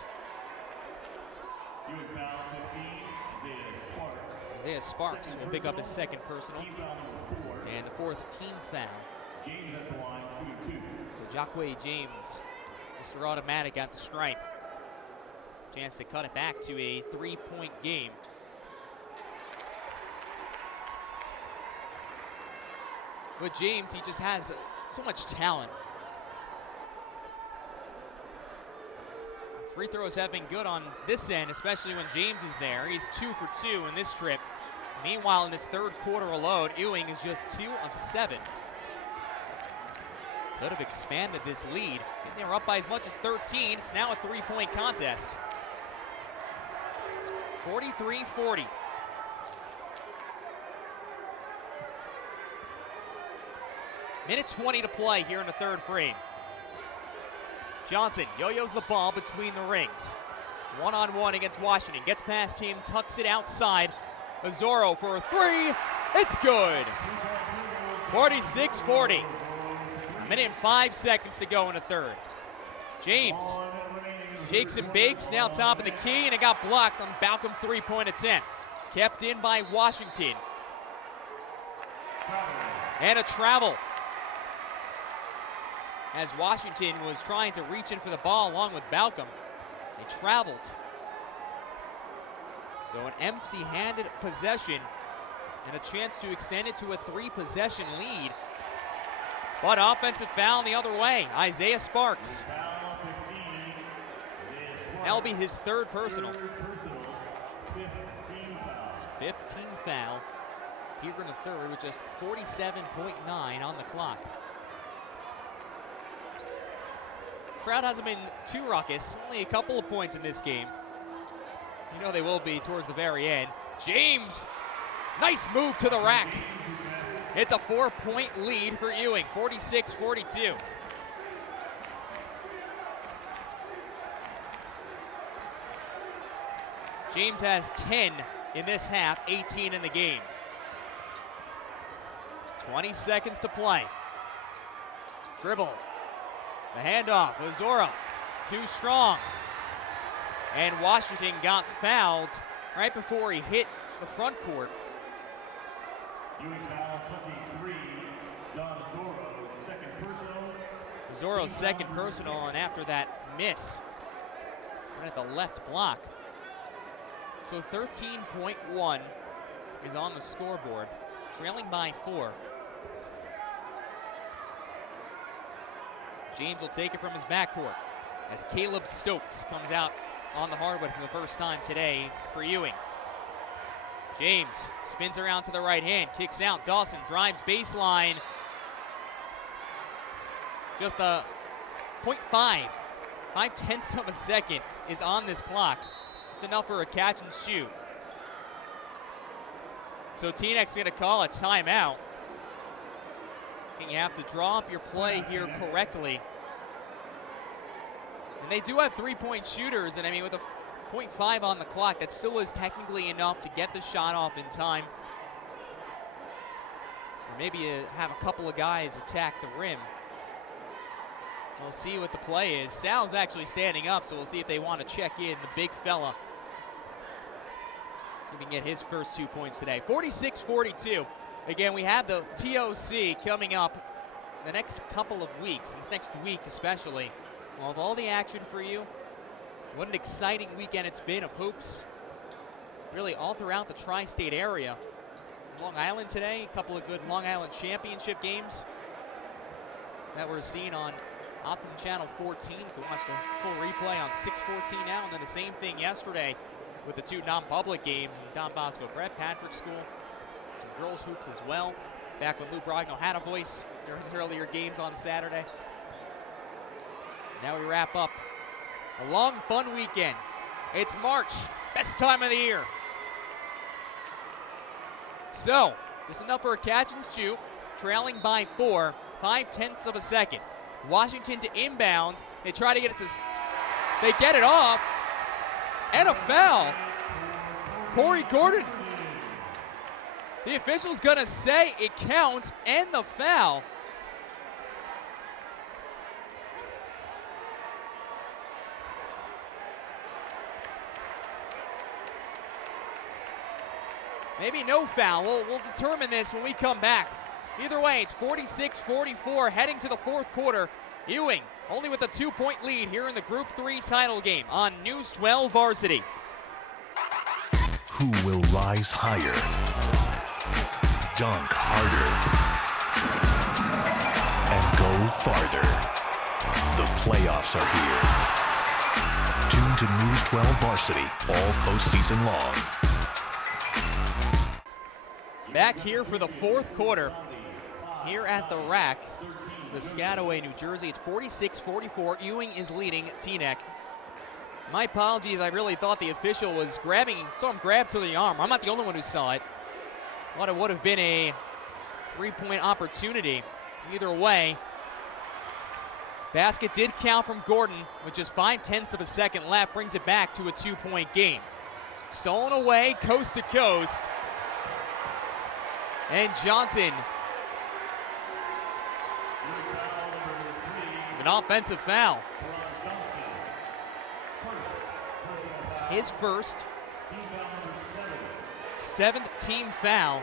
Isaiah Sparks will pick up his second personal. And the 4th team foul. James at the line, shooting 2. So Jacque James, Mr. Automatic at the stripe. Chance to cut it back to a 3-point game. But James, he just has so much talent. Free throws have been good on this end, especially when James is there. He's 2 for 2 in this trip. Meanwhile, in this third quarter alone, Ewing is just 2 of 7. Could have expanded this lead. They were up by as much as 13. It's now a 3-point contest. 43-40. Minute 20 to play here in the third frame. Johnson yo-yos the ball between the rings. One-on-one against Washington. Gets past him, tucks it outside. Azoro for a 3. It's good. 46-40. A minute and 5 seconds to go in the third. James shakes and bakes, now top of the key, and it got blocked on Balcom's 3-point attempt. Kept in by Washington. And a travel, as Washington was trying to reach in for the ball along with Balcom. They traveled. So an empty-handed possession and a chance to extend it to a 3-possession lead. But offensive foul the other way. Isaiah Sparks. That'll be his 3rd personal. 15 foul here in the third with just 47.9 on the clock. Crowd hasn't been too ruckus, only a couple of points in this game. You know they will be towards the very end. James, nice move to the rack. It's a 4-point lead for Ewing, 46-42. James has 10 in this half, 18 in the game. 20 seconds to play. Dribble. The handoff. Azora. Too strong. And Washington got fouled right before he hit the front court. Ewing foul 23. John Zorro, second personal. Zorro's second personal, and after that miss, right at the left block. So 13.1 is on the scoreboard, trailing by 4. James will take it from his backcourt as Caleb Stokes comes out on the hardwood for the first time today for Ewing. James spins around to the right hand, kicks out. Dawson drives baseline. Just a 0.5 of a second is on this clock. Just enough for a catch and shoot. So Teaneck's going to call a timeout. You have to draw up your play here correctly. And they do have three-point shooters, and I mean, with a 0.5 on the clock, that still is technically enough to get the shot off in time. Or maybe you have a couple of guys attack the rim. We'll see what the play is. Sal's actually standing up, so we'll see if they want to check in the big fella. See if we can get his first 2 points today. 46-42. Again, we have the TOC coming up the next couple of weeks, this next week especially. Well, with all the action for you, what an exciting weekend it's been of hoops, really all throughout the tri-state area. Long Island today, a couple of good Long Island championship games that we're seeing on Optimum Channel 14. You can watch the full replay on 614 now, and then the same thing yesterday with the two non-public games in Don Bosco Prep, Patrick School. Some girls hoops as well, back when Lou Brogno had a voice during the earlier games on Saturday. Now we wrap up a long, fun weekend. It's March, best time of the year. So, just enough for a catch and shoot, trailing by 4, 0.5 of a second. Washington to inbound. They try to get it to, they get it off, and a foul. Corey Gordon. The official's gonna say it counts and the foul. Maybe no foul. We'll determine this when we come back. Either way, it's 46-44 heading to the fourth quarter. Ewing only with a 2-point lead here in the Group 3 title game on News 12 Varsity. Who will rise higher, dunk harder, and go farther? The playoffs are here. Tune to News 12 Varsity all postseason long. Back here for the fourth quarter, here at the rack, Piscataway, New Jersey. It's 46-44. Ewing is leading Teaneck. My apologies, I really thought the official was grabbing, saw him grab to the arm. I'm not the only one who saw it. Thought it would have been a three-point opportunity. Either way, basket did count from Gordon with just 0.5 of a second left, brings it back to a 2-point game. Stolen away, coast to coast. And Johnson, an offensive foul. His first, 7th team foul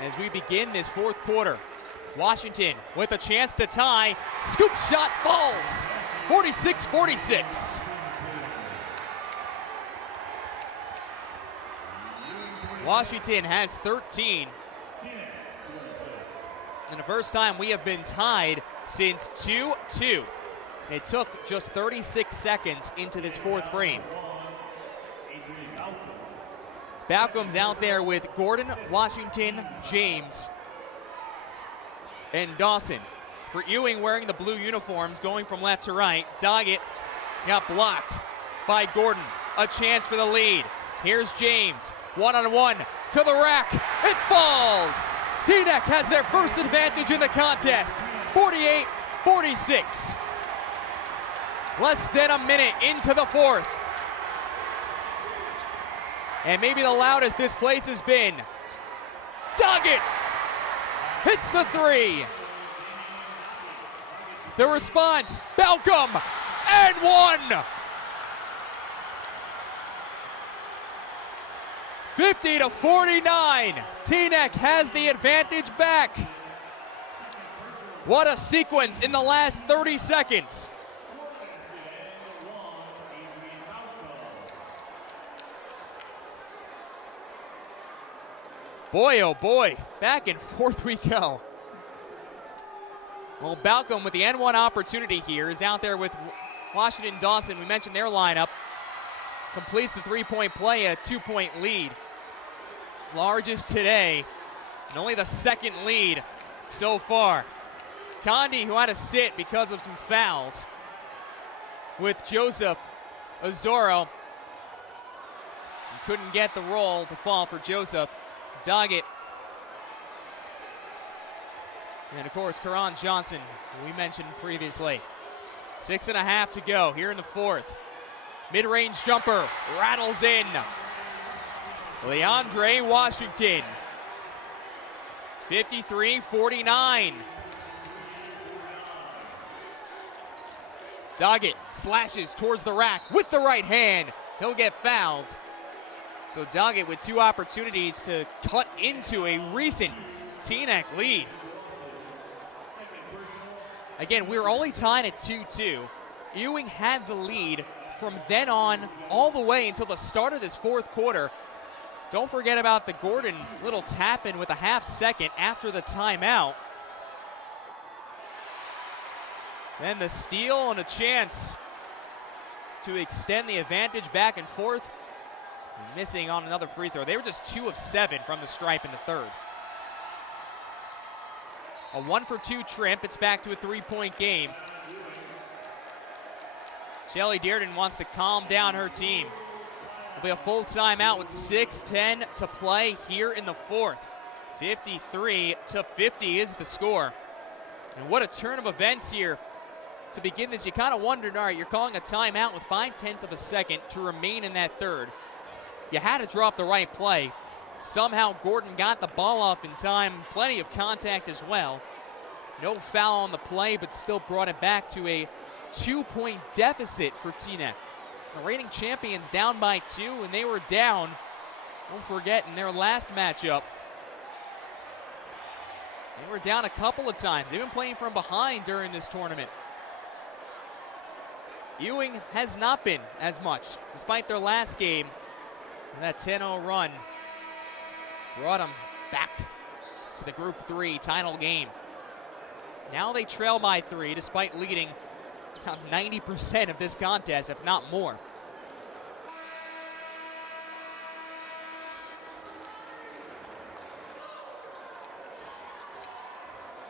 as we begin this fourth quarter. Washington with a chance to tie. Scoop shot falls. 46-46. Washington has 13. And the first time we have been tied since 2-2. It took just 36 seconds into this fourth frame. Balcom's out there with Gordon, Washington, James, and Dawson. For Ewing wearing the blue uniforms, going from left to right. Doggett got blocked by Gordon. A chance for the lead. Here's James, one-on-one to the rack. It falls. Teaneck has their first advantage in the contest, 48-46. Less than a minute into the fourth. and maybe the loudest this place has been. Doggett hits the three. The response, Balcom, and one. 50-49. Teaneck has the advantage back. What a sequence in the last 30 seconds. Boy, oh boy, back and forth we go. Well, Balcom with the N1 opportunity here is out there with Washington Dawson. We mentioned their lineup. Completes the three-point play, a 2-point lead. Largest today, and only the second lead so far. Condi, who had to sit because of some fouls with Joseph Azoro. Couldn't get the roll to fall for Joseph. Doggett. And of course, Karan Johnson, who we mentioned previously. 6.5 to go here in the fourth. Mid-range jumper rattles in. Leandre Washington. 53-49. Doggett slashes towards the rack with the right hand. He'll get fouled. So Doggett with two opportunities to cut into a recent Teaneck lead. Again, we were only tied at 2-2. Ewing had the lead from then on all the way until the start of this fourth quarter. Don't forget about the Gordon little tap-in with a half second after the timeout. Then the steal and a chance to extend the advantage back and forth. Missing on another free throw. They were just 2 of 7 from the stripe in the third. A 1-for-2 trimp. It's back to a 3-point game. Shelly Dearden wants to calm down her team. It'll be a full timeout with 6:10 to play here in the fourth. 53-50 is the score. And what a turn of events here. To begin this, you kind of wondered, all right, you're calling a timeout with 0.5 of a second to remain in that third. You had to drop the right play. Somehow Gordon got the ball off in time. Plenty of contact as well. No foul on the play, but still brought it back to a 2-point deficit for Teaneck. The reigning champions down by 2, and they were down, don't forget, in their last matchup. They were down a couple of times. They've been playing from behind during this tournament. Ewing has not been as much, despite their last game. And that 10-0 run brought them back to the Group 3 title game. Now they trail by 3, despite leading about 90% of this contest, if not more.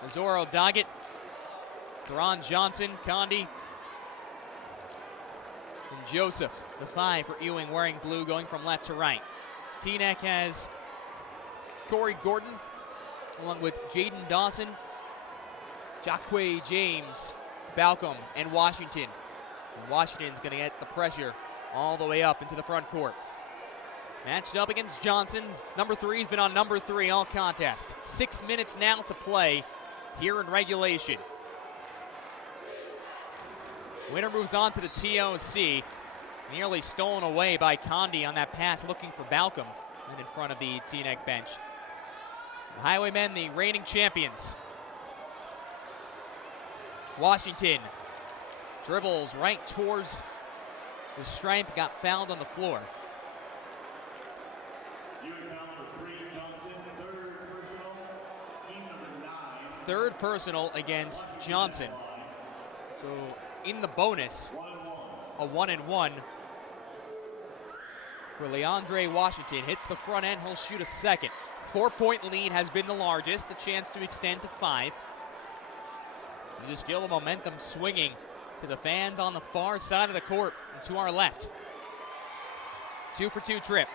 Azoro, Doggett, Karan Johnson, Condi, and Joseph, the 5 for Ewing, wearing blue, going from left to right. Teaneck has Corey Gordon, along with Jaden Dawson, Jacque James, Balcom, and Washington. And Washington's going to get the pressure all the way up into the front court. Matched up against Johnson. Number 3 has been on number 3 all contest. 6 minutes now to play here in regulation. Winner moves on to the TOC. Nearly stolen away by Condi on that pass, looking for Balcom and in front of the Teaneck bench. The Highwaymen, the reigning champions. Washington dribbles right towards the stripe, got fouled on the floor. Third personal against Johnson. So in the bonus, a 1-and-1 for Leandre Washington. Hits the front end, he'll shoot a second. 4-point lead has been the largest, a chance to extend to 5. You just feel the momentum swinging to the fans on the far side of the court and to our left. 2-for-2 trip.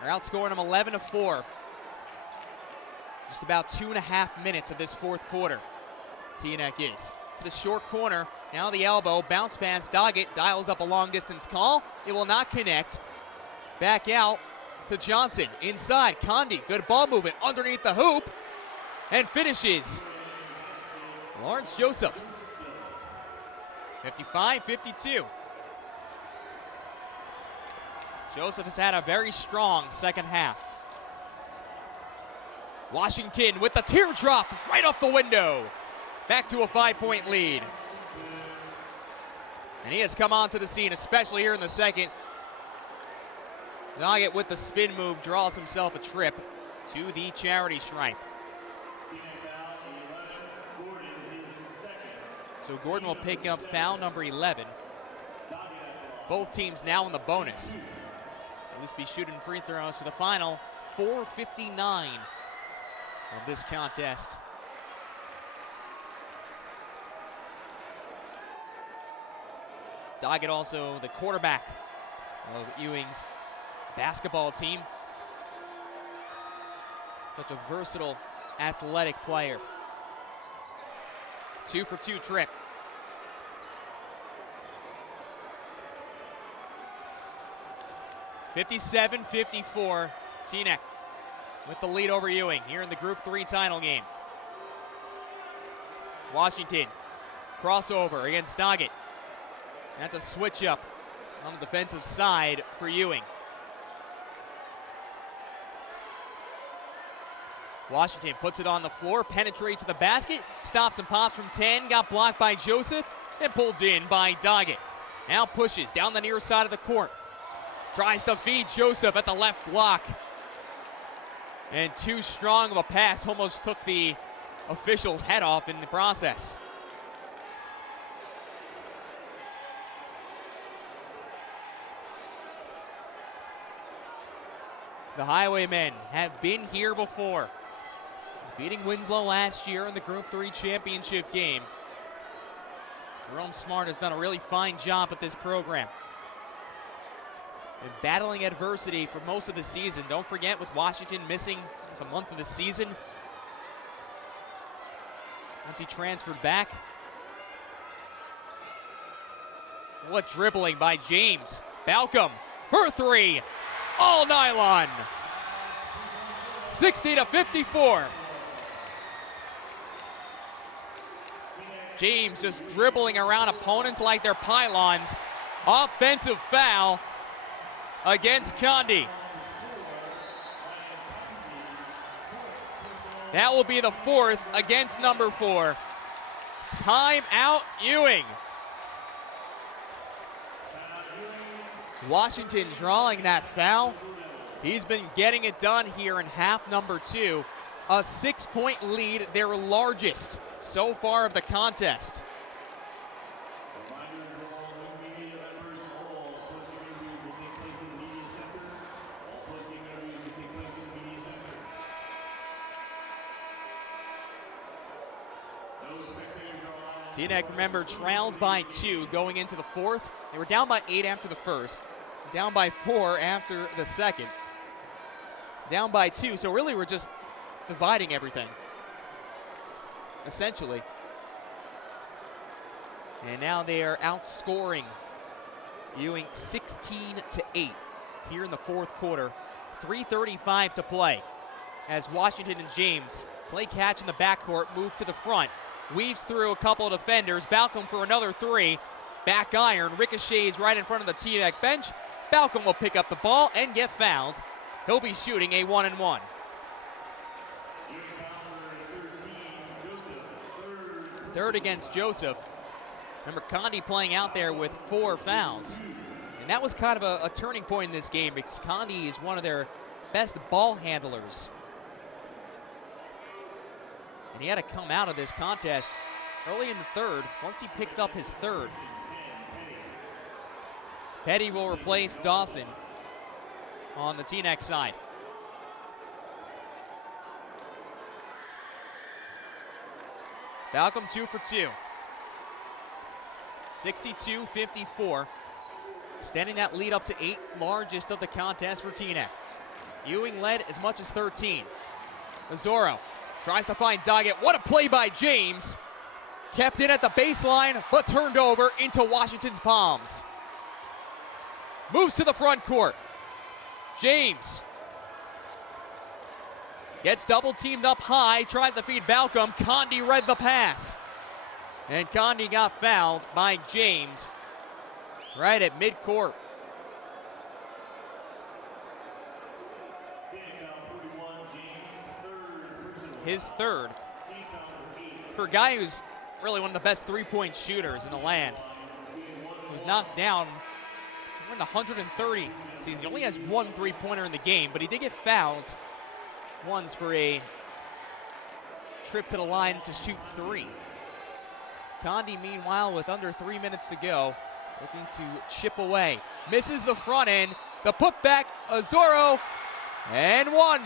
They're outscoring them 11-4. Just about 2.5 minutes of this fourth quarter. Teaneck is to the short corner. Now the elbow, bounce pass, Doggett dials up a long distance call. It will not connect. Back out to Johnson. Inside, Condi, good ball movement underneath the hoop. And finishes Lawrence Joseph. 55-52. Joseph has had a very strong second half. Washington with the teardrop right off the window. Back to a 5-point lead. And he has come onto the scene, especially here in the second. Doggett with the spin move draws himself a trip to the charity stripe. So Gordon will pick up foul number 11. Both teams now in the bonus. They'll just be shooting free throws for the final 4:59 of this contest. Doggett also the quarterback of Ewing's basketball team. Such a versatile, athletic player. 2-for-2 trip. (57-54). Teaneck with the lead over Ewing here in the Group 3 title game. Washington crossover against Doggett. That's a switch up on the defensive side for Ewing. Washington puts it on the floor, penetrates the basket, stops and pops from 10, got blocked by Joseph, and pulled in by Doggett. Now pushes down the near side of the court. Tries to feed Joseph at the left block. And too strong of a pass, almost took the official's head off in the process. The Highwaymen have been here before, defeating Winslow last year in the Group 3 championship game. Jerome Smart has done a really fine job at this program. Been battling adversity for most of the season. Don't forget, with Washington missing a month of the season, once he transferred back. What dribbling by James. Balcom for three. All nylon. 60-54. James just dribbling around opponents like they're pylons. Offensive foul against Condi. That will be the fourth against number 4. Timeout Ewing. Washington drawing that foul. He's been getting it done here in half number 2. A 6-point lead, their largest so far of the contest. Teaneck, remember, trailed by 2 going into the fourth. They were down by 8 after the first, down by 4 after the second, down by 2. So really we're just dividing everything, essentially. And now they are outscoring Ewing 16-8 here in the fourth quarter. 3:35 to play as Washington and James play catch in the backcourt, move to the front. Weaves through a couple of defenders. Balcom for another 3. Back iron. Ricochets right in front of the Teaneck bench. Balcom will pick up the ball and get fouled. He'll be shooting a 1-and-1. Third against Joseph. Remember, Condi playing out there with 4 fouls. And that was kind of a turning point in this game because Condi is one of their best ball handlers. And he had to come out of this contest early in the third, once he picked up his third. Petty will replace Dawson on the Teaneck side. Balcom 2 for 2. 62-54. Extending that lead up to 8, largest of the contest for Teaneck. Ewing led as much as 13. Mazzoro Tries to find Doggett. What a play by James. Kept in at the baseline, but turned over into Washington's palms. Moves to the front court. James gets double teamed up high, tries to feed Balcom. Condi read the pass. And Condi got fouled by James right at midcourt. His third. For a guy who's really one of the best three-point shooters in the land, he was knocked down. We're in the 130 season. He only has one three-pointer in the game, but he did get fouled once for a trip to the line to shoot three. Condi, meanwhile, with under 3 minutes to go, looking to chip away. Misses the front end. The putback, Azoro, and one.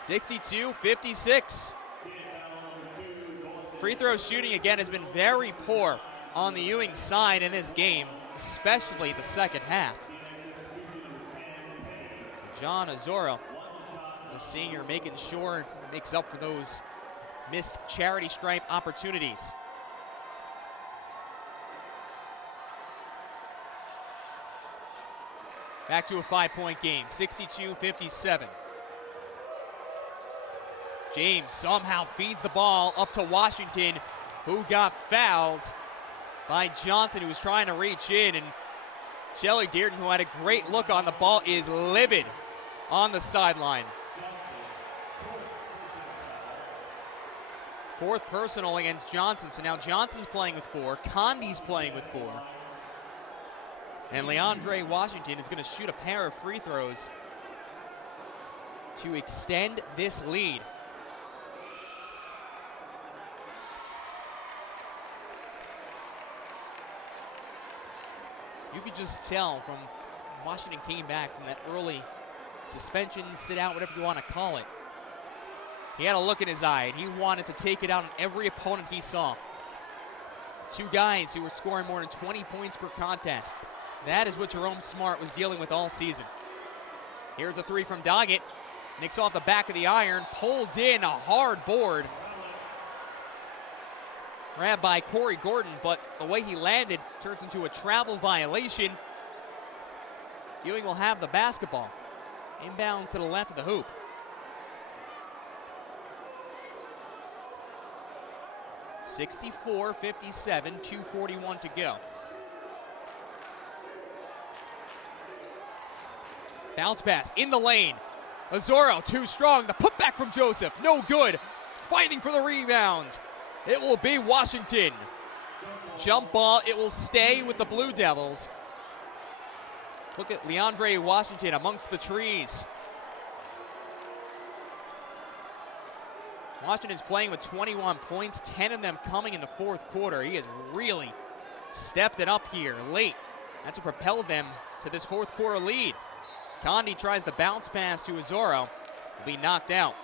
62-56. Free throw shooting again has been very poor on the Ewing side in this game, especially the second half. John Azoro, the senior, making sure he makes up for those missed charity stripe opportunities. Back to a 5-point game, 62-57. James somehow feeds the ball up to Washington, who got fouled by Johnson, who was trying to reach in. And Shelly Dearden, who had a great look on the ball, is livid on the sideline. Fourth personal against Johnson. So now Johnson's playing with 4. Condi's playing with 4. And Leandre Washington is going to shoot a pair of free throws to extend this lead. You could just tell from Washington came back from that early suspension, sit out, whatever you want to call it. He had a look in his eye, and he wanted to take it out on every opponent he saw. Two guys who were scoring more than 20 points per contest. That is what Jerome Smart was dealing with all season. Here's a three from Doggett. Nicks off the back of the iron, pulled in, a hard board. Grabbed by Corey Gordon, but the way he landed turns into a travel violation. Ewing will have the basketball. Inbounds to the left of the hoop. (64-57), 2:41 to go. Bounce pass in the lane. Azoro too strong. The putback from Joseph, no good. Fighting for the rebound. It will be Washington. Jump ball, it will stay with the Blue Devils. Look at Leandre Washington amongst the trees. Washington's playing with 21 points, 10 of them coming in the fourth quarter. He has really stepped it up here late. That's what propelled them to this fourth quarter lead. Condi tries the bounce pass to Azoro. Will be knocked out.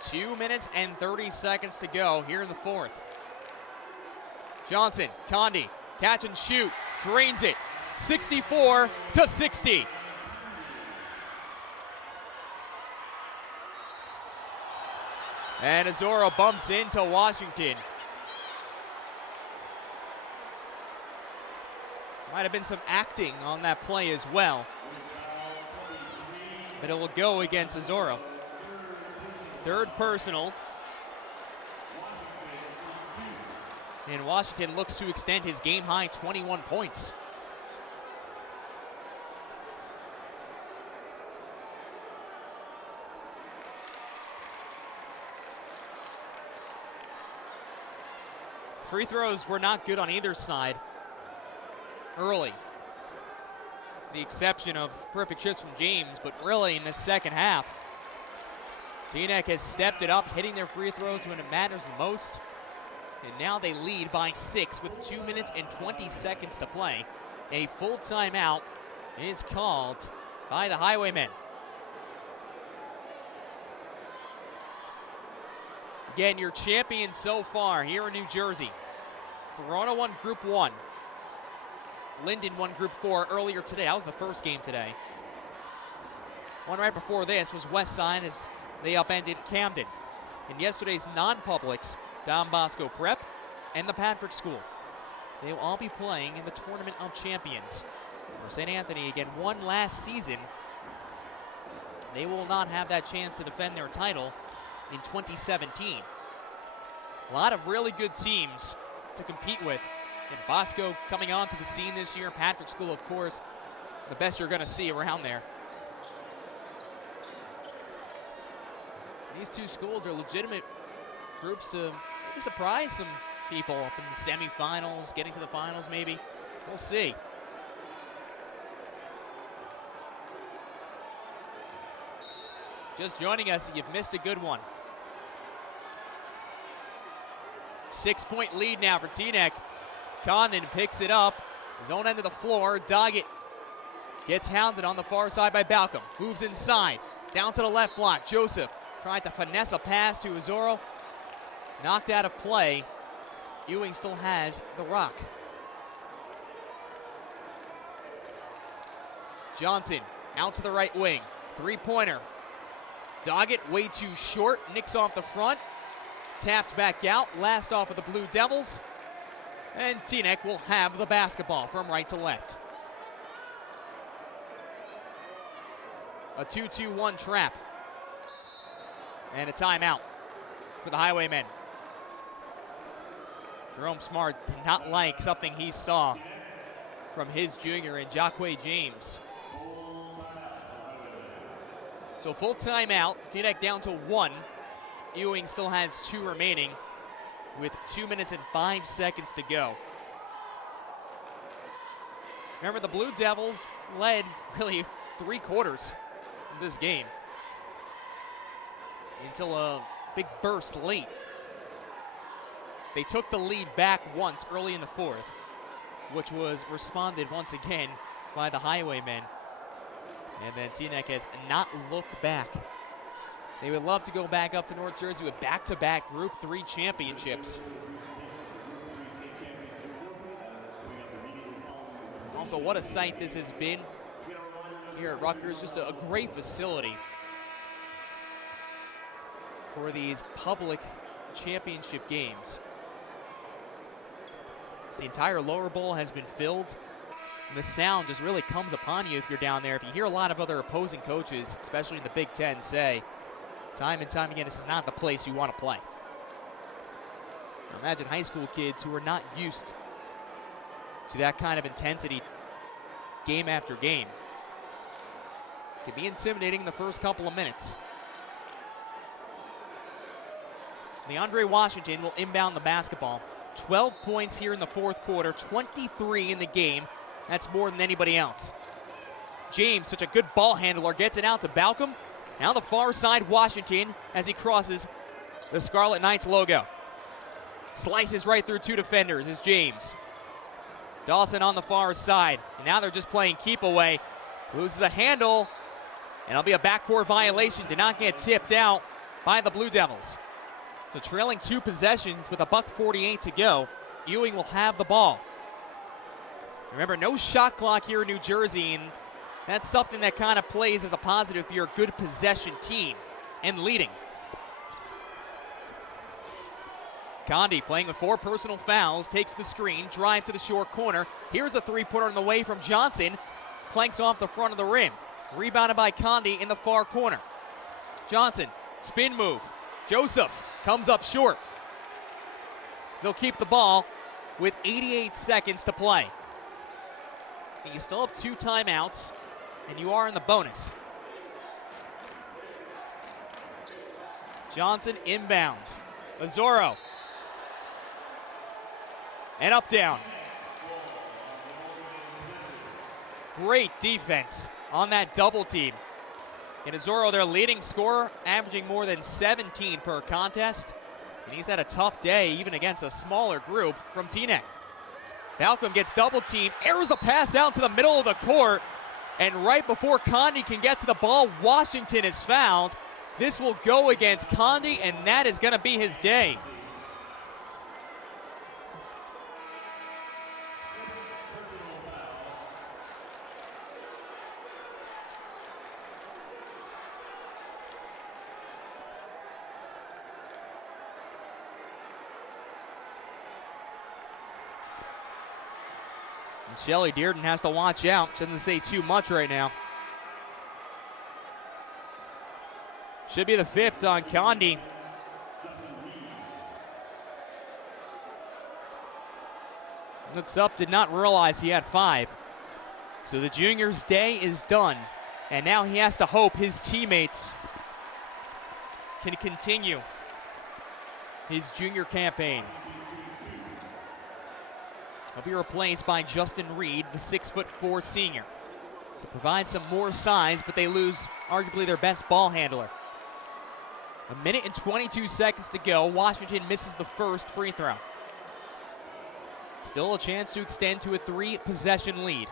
2 minutes and 30 seconds to go here in the fourth. Johnson, Condi, catch and shoot, drains it, 64-60. And Azoro bumps into Washington. Might have been some acting on that play as well. But it will go against Azoro. Third personal. And Washington looks to extend his game-high 21 points. Free throws were not good on either side early. The exception of perfect shifts from James, but really in the second half, Teaneck has stepped it up, hitting their free throws when it matters the most. And now they lead by 6 with 2 minutes and 20 seconds to play. A full timeout is called by the Highwaymen. Again, your champions so far here in New Jersey. Verona won Group 1. Linden won Group 4 earlier today. That was the first game today. One right before this was Westside as they upended Camden. In yesterday's non-publics, Don Bosco Prep and the Patrick School. They will all be playing in the Tournament of Champions. For St. Anthony, again, won last season. They will not have that chance to defend their title in 2017. A lot of really good teams to compete with. And Bosco coming onto the scene this year. Patrick School, of course, the best you're going to see around there. These two schools are legitimate groups to maybe surprise some people up in the semifinals, getting to the finals maybe. We'll see. Just joining us, you've missed a good one. 6-point lead now for Teaneck. Condon picks it up. His own end of the floor. Doggett gets hounded on the far side by Balcom. Moves inside. Down to the left block. Joseph tried to finesse a pass to Azoro. Knocked out of play. Ewing still has the rock. Johnson out to the right wing. Three-pointer. Doggett way too short. Nicks off the front. Tapped back out. Last off of the Blue Devils. And Teaneck will have the basketball from right to left. A 2-2-1 trap. And a timeout for the Highwaymen. Jerome Smart did not like something he saw from his junior in Jacque James. So full timeout. Teaneck down to 1. Ewing still has 2 remaining with 2 minutes and 5 seconds to go. Remember, the Blue Devils led really 3 quarters of this game until a big burst late. They took the lead back once early in the 4th, which was responded once again by the Highwaymen. And then Teaneck has not looked back. They would love to go back up to North Jersey with back-to-back Group 3 championships. Also, what a sight this has been here at Rutgers. Just a great facility for these public championship games. The entire lower bowl has been filled. And the sound just really comes upon you if you're down there. If you hear a lot of other opposing coaches, especially in the Big Ten, say, time and time again, this is not the place you want to play. Now imagine high school kids who are not used to that kind of intensity game after game. It can be intimidating in the first couple of minutes. Leandre Washington will inbound the basketball. 12 points here in the 4th quarter, 23 in the game. That's more than anybody else. James, such a good ball handler, gets it out to Balcom. Now the far side, Washington, as he crosses the Scarlet Knights logo. Slices right through 2 defenders is James. Dawson on the far side. And now they're just playing keep away. Loses a handle. And it'll be a backcourt violation. Did not get tipped out by the Blue Devils. So trailing 2 possessions with $1:48 to go. Ewing will have the ball. Remember, no shot clock here in New Jersey, and that's something that kind of plays as a positive if you're a good possession team and leading. Condi playing with 4 personal fouls, takes the screen, drives to the short corner. Here's a 3-pointer on the way from Johnson. Clanks off the front of the rim. Rebounded by Condi in the far corner. Johnson, spin move. Joseph comes up short. They'll keep the ball with 88 seconds to play. And you still have 2 timeouts, and you are in the bonus. Johnson inbounds. Azoro. And up down. Great defense on that double team. And Azoro, their leading scorer, averaging more than 17 per contest. And he's had a tough day, even against a smaller group from Teaneck. Balcom gets double teamed, airs the pass out to the middle of the court. And right before Condi can get to the ball, Washington is fouled. This will go against Condi, and that is going to be his day. And Shelly Dearden has to watch out. She doesn't say too much right now. Should be the 5th on Condi. Looks up, did not realize he had 5. So the junior's day is done. And now he has to hope his teammates can continue his junior campaign. He'll be replaced by Justin Reed, the 6'4" senior. So provide some more size, but they lose arguably their best ball handler. 1 minute and 22 seconds to go. Washington misses the first free throw. Still a chance to extend to a 3-possession lead.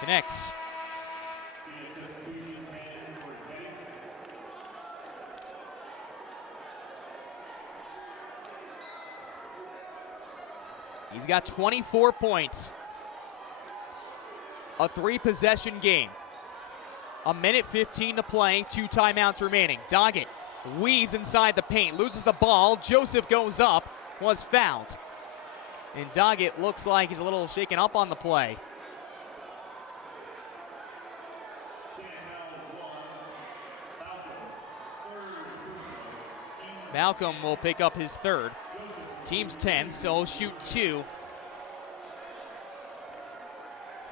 Connects. He's got 24 points. A 3-possession game. 1 minute 15 to play, 2 timeouts remaining. Doggett weaves inside the paint, loses the ball. Joseph goes up, was fouled. And Doggett looks like he's a little shaken up on the play. Malcolm will pick up his 3rd. Team's 10th, so he'll shoot 2.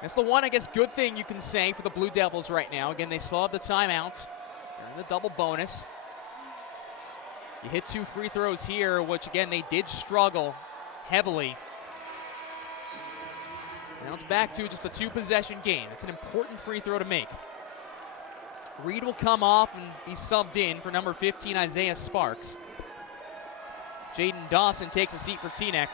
That's the one, I guess, good thing you can say for the Blue Devils right now. Again, they still have the timeouts. They're in the double bonus. You hit 2 free throws here, which, again, they did struggle heavily. Now it's back to just a 2-possession game. It's an important free throw to make. Reed will come off and be subbed in for number 15, Isaiah Sparks. Jaden Dawson takes a seat for Teaneck.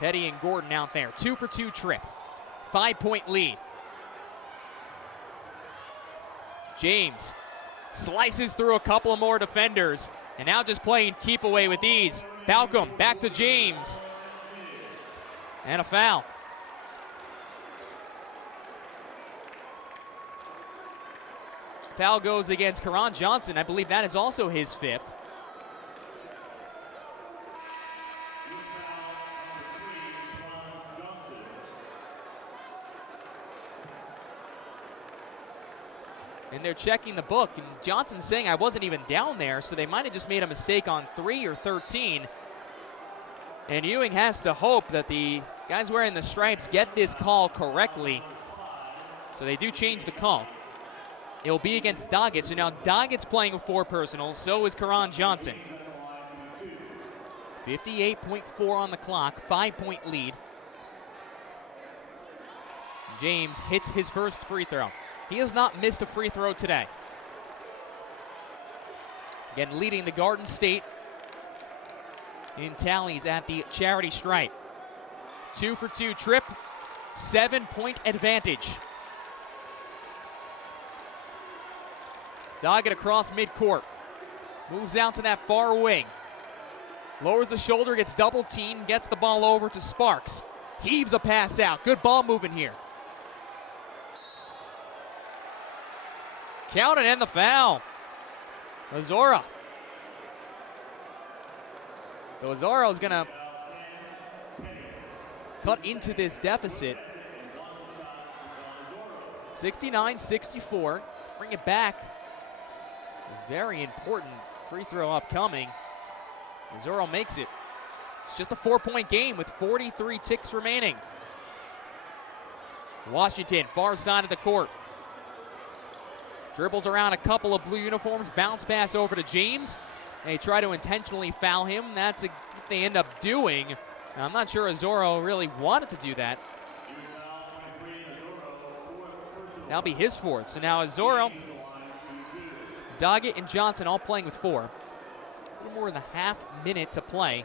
Petty and Gordon out there. 2-for-2 trip. 5-point lead. James slices through a couple of more defenders. And now just playing keep away with ease. Balcom back to James. And a foul. Foul goes against Karan Johnson. I believe that is also his 5th. And they're checking the book, and Johnson's saying I wasn't even down there, so they might have just made a mistake on 3 or 13. And Ewing has to hope that the guys wearing the stripes get this call correctly. So they do change the call. It'll be against Doggett, so now Doggett's playing with 4 personals, so is Karan Johnson. 58.4 on the clock, 5-point lead. James hits his first free throw. He has not missed a free throw today. Again, leading the Garden State in tallies at the charity stripe. 2-for-2 trip, 7-point advantage. Doggett across midcourt. Moves out to that far wing. Lowers the shoulder, gets double teamed, gets the ball over to Sparks. Heaves a pass out. Good ball moving here. Count it and the foul. Azora. So Azora is going to cut into this deficit. 69-64. Bring it back. A very important free throw upcoming. Azora makes it. It's just a 4-point game with 43 ticks remaining. Washington, far side of the court. Dribbles around a couple of blue uniforms, bounce pass over to James. They try to intentionally foul him. That's what they end up doing. And I'm not sure Azora really wanted to do that. That'll be his 4th. So now Azora, Doggett, and Johnson all playing with 4. A little more than a half minute to play.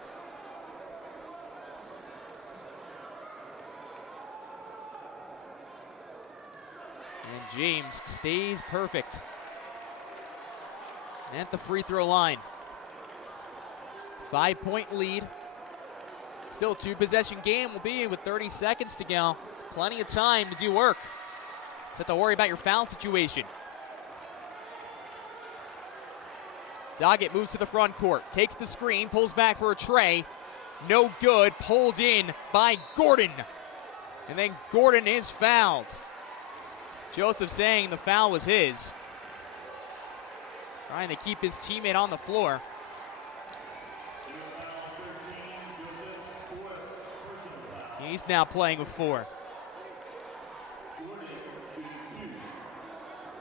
And James stays perfect at the free throw line. 5-point lead. Still 2-possession game will be with 30 seconds to go. Plenty of time to do work. Just have to worry about your foul situation. Doggett moves to the front court, takes the screen, pulls back for a tray. No good, pulled in by Gordon. And then Gordon is fouled. Joseph saying the foul was his. Trying to keep his teammate on the floor. He's now playing with 4.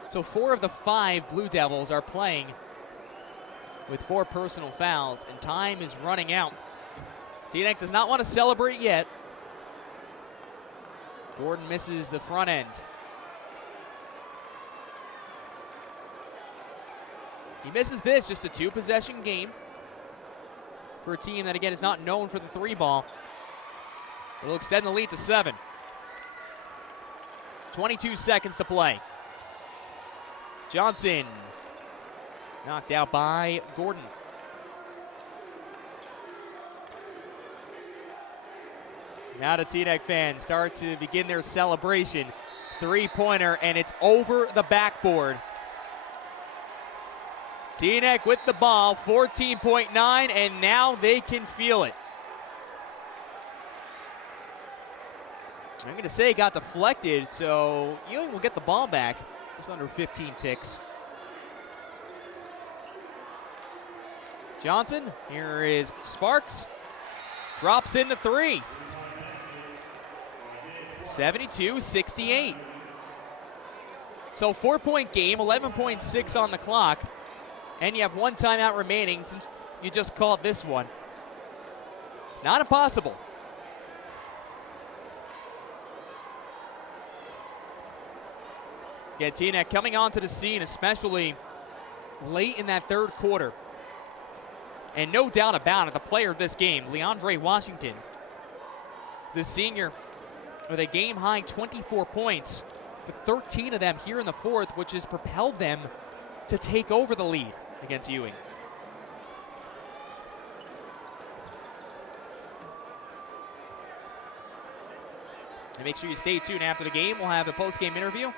So 4 of the 5 Blue Devils are playing with 4 personal fouls, and time is running out. Teaneck does not want to celebrate yet. Gordon misses the front end. He misses this, just a 2-possession game for a team that, again, is not known for the 3 ball. It'll extend the lead to 7. 22 seconds to play. Johnson knocked out by Gordon. Now the Teaneck fans start to begin their celebration. 3-pointer, and it's over the backboard. Teaneck with the ball, 14.9, and now they can feel it. I'm going to say it got deflected, so Ewing will get the ball back. Just under 15 ticks. Johnson, here is Sparks. Drops in the 3. 72-68. So 4-point game, 11.6 on the clock. And you have 1 timeout remaining since you just called this one. It's not impossible. Get Teaneck coming onto the scene, especially late in that 3rd quarter. And no doubt about it, the player of this game, Leandre Washington, the senior, with a game-high 24 points, but 13 of them here in the 4th, which has propelled them to take over the lead against Ewing. And make sure you stay tuned after the game. We'll have a post-game interview.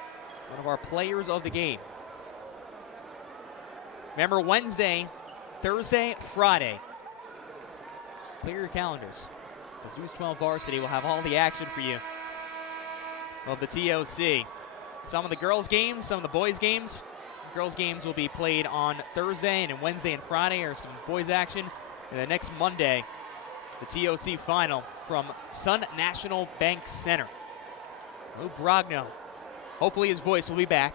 One of our players of the game. Remember, Wednesday, Thursday, Friday. Clear your calendars, because News 12 Varsity will have all the action for you of the TOC. Some of the girls' games, some of the boys' games. The girls' games will be played on Thursday, and then Wednesday and Friday are some boys' action. And then next Monday, the TOC final from Sun National Bank Center. Lou Brogno. Hopefully his voice will be back.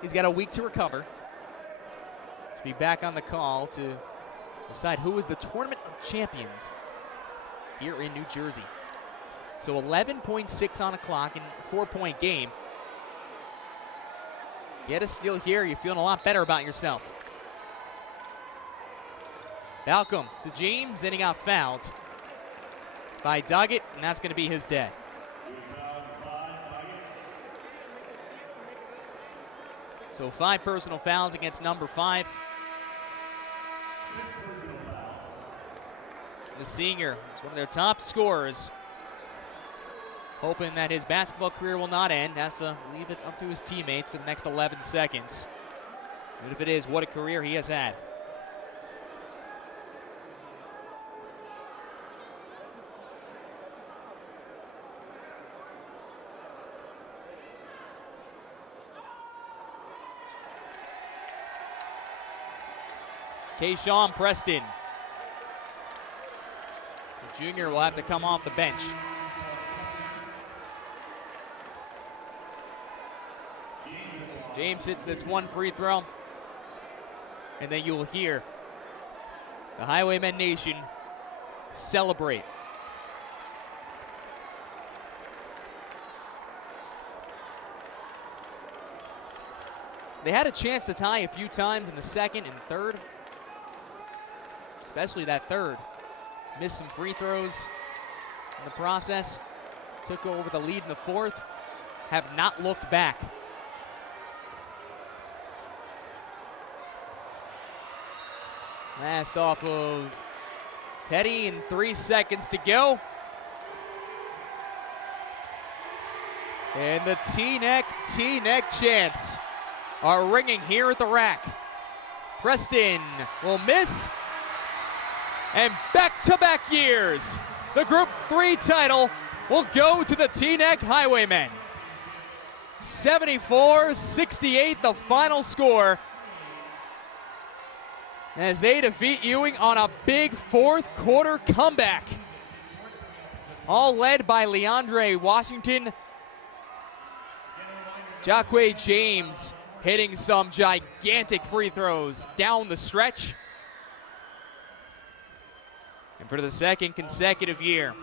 He's got a week to recover. To be back on the call to decide who is the Tournament of Champions here in New Jersey. So 11.6 on the clock in a 4-point game. Get a steal here, you're feeling a lot better about yourself. Balcom to James, and he got fouled by Doggett, and that's going to be his day. So 5 personal fouls against number 5. The senior is one of their top scorers. Hoping that his basketball career will not end. Has to leave it up to his teammates for the next 11 seconds. Even if it is, what a career he has had. Kayshawn Preston. The junior will have to come off the bench. James hits this 1 free throw, and then you'll hear the Highwaymen Nation celebrate. They had a chance to tie a few times in the 2nd and 3rd, especially that 3rd. Missed some free throws in the process. Took over the lead in the 4th. Have not looked back. Last off of Petty, and 3 seconds to go. And the Teaneck chants are ringing here at the rack. Preston will miss. And back-to-back years, the Group 3 title will go to the Teaneck Highwaymen. 74-68 the final score as they defeat Ewing on a big fourth quarter comeback. All led by Leandre Washington. Jacque James hitting some gigantic free throws down the stretch. And for the second consecutive year,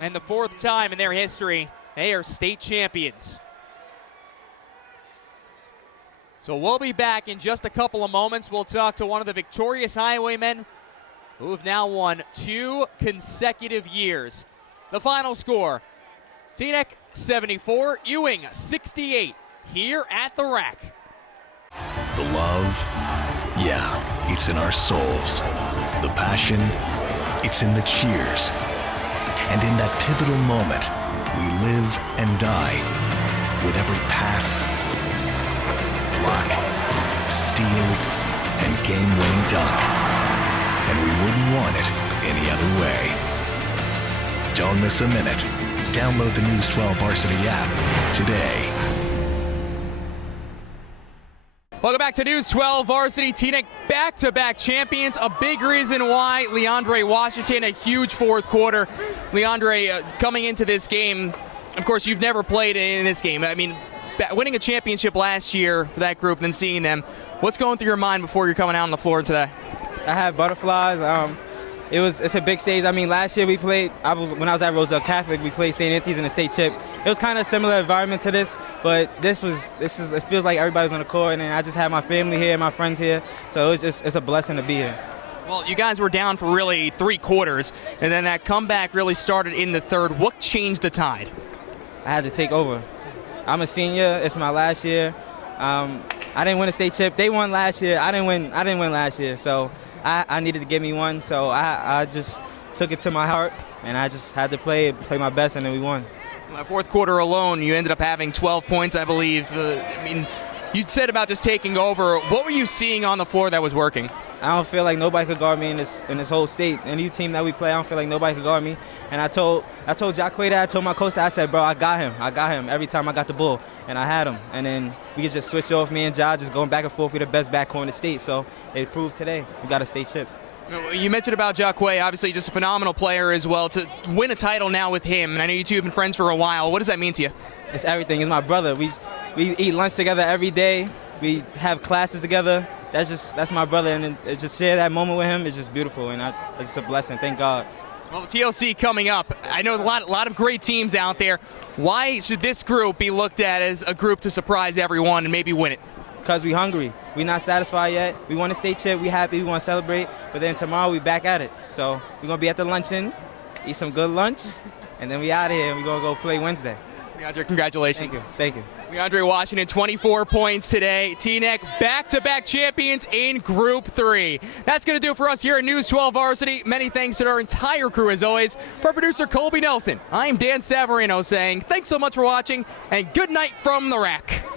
and the fourth time in their history, they are state champions. So we'll be back in just a couple of moments. We'll talk to one of the victorious Highwaymen who have now won 2 consecutive years. The final score, Teaneck 74, Ewing 68, here at the rack. The love, yeah, it's in our souls. The passion, it's in the cheers. And in that pivotal moment, we live and die with every pass, block, steal, and game-winning dunk. And we wouldn't want it any other way. Don't miss a minute. Download the News 12 Varsity app today. Welcome back to News 12 Varsity. Teaneck back-to-back champions. A big reason why Leandre Washington, a huge fourth quarter. Leandre, coming into this game, of course, you've never played in this game. I mean, winning a championship last year for that group and then seeing them, what's going through your mind before you're coming out on the floor today? I had butterflies. It's a big stage. I mean, last year we played, when I was at Roselle Catholic, we played St. Anthony's in the state chip. It was kind of a similar environment to this, but it feels like everybody's on the court, and I just had my family here, my friends here, so it's a blessing to be here. Well, you guys were down for really 3 quarters, and then that comeback really started in the third. What changed the tide? I had to take over. I'm a senior. It's my last year. I didn't win a state chip. They won last year. I didn't win last year, so I needed to give me one, so I just took it to my heart, and I just had to play my best, and then we won. In the fourth quarter alone, you ended up having 12 points, I believe. I mean, you said about just taking over. What were you seeing on the floor that was working? I don't feel like nobody could guard me in this whole state. Any team that we play, I don't feel like nobody could guard me. And I told Jacque that, I told my coach that, I said, bro, I got him every time I got the ball, and I had him. And then we could just switch off, me and Ja, just going back and forth. We're the best backcourt in the state, so it proved today. We got a state chip. You mentioned about Jacque, obviously just a phenomenal player as well. To win a title now with him, and I know you two have been friends for a while. What does that mean to you? It's everything. It's my brother. We eat lunch together every day. We have classes together. That's my brother, and it's just share that moment with him is just beautiful, and it's just a blessing. Thank God. Well, the TLC coming up. I know a lot of great teams out there. Why should this group be looked at as a group to surprise everyone and maybe win it? Because we hungry. We not satisfied yet. We want a state chip. We happy. We want to celebrate. But then tomorrow we back at it. So we're going to be at the luncheon, eat some good lunch, and then we out of here, and we're going to go play Wednesday. Leandre, congratulations. Thank you. Leandre Washington, 24 points today. Teaneck, back-to-back champions in Group 3. That's going to do it for us here at News 12 Varsity. Many thanks to our entire crew, as always. For producer Colby Nelson, I'm Dan Savarino saying thanks so much for watching, and good night from the rack.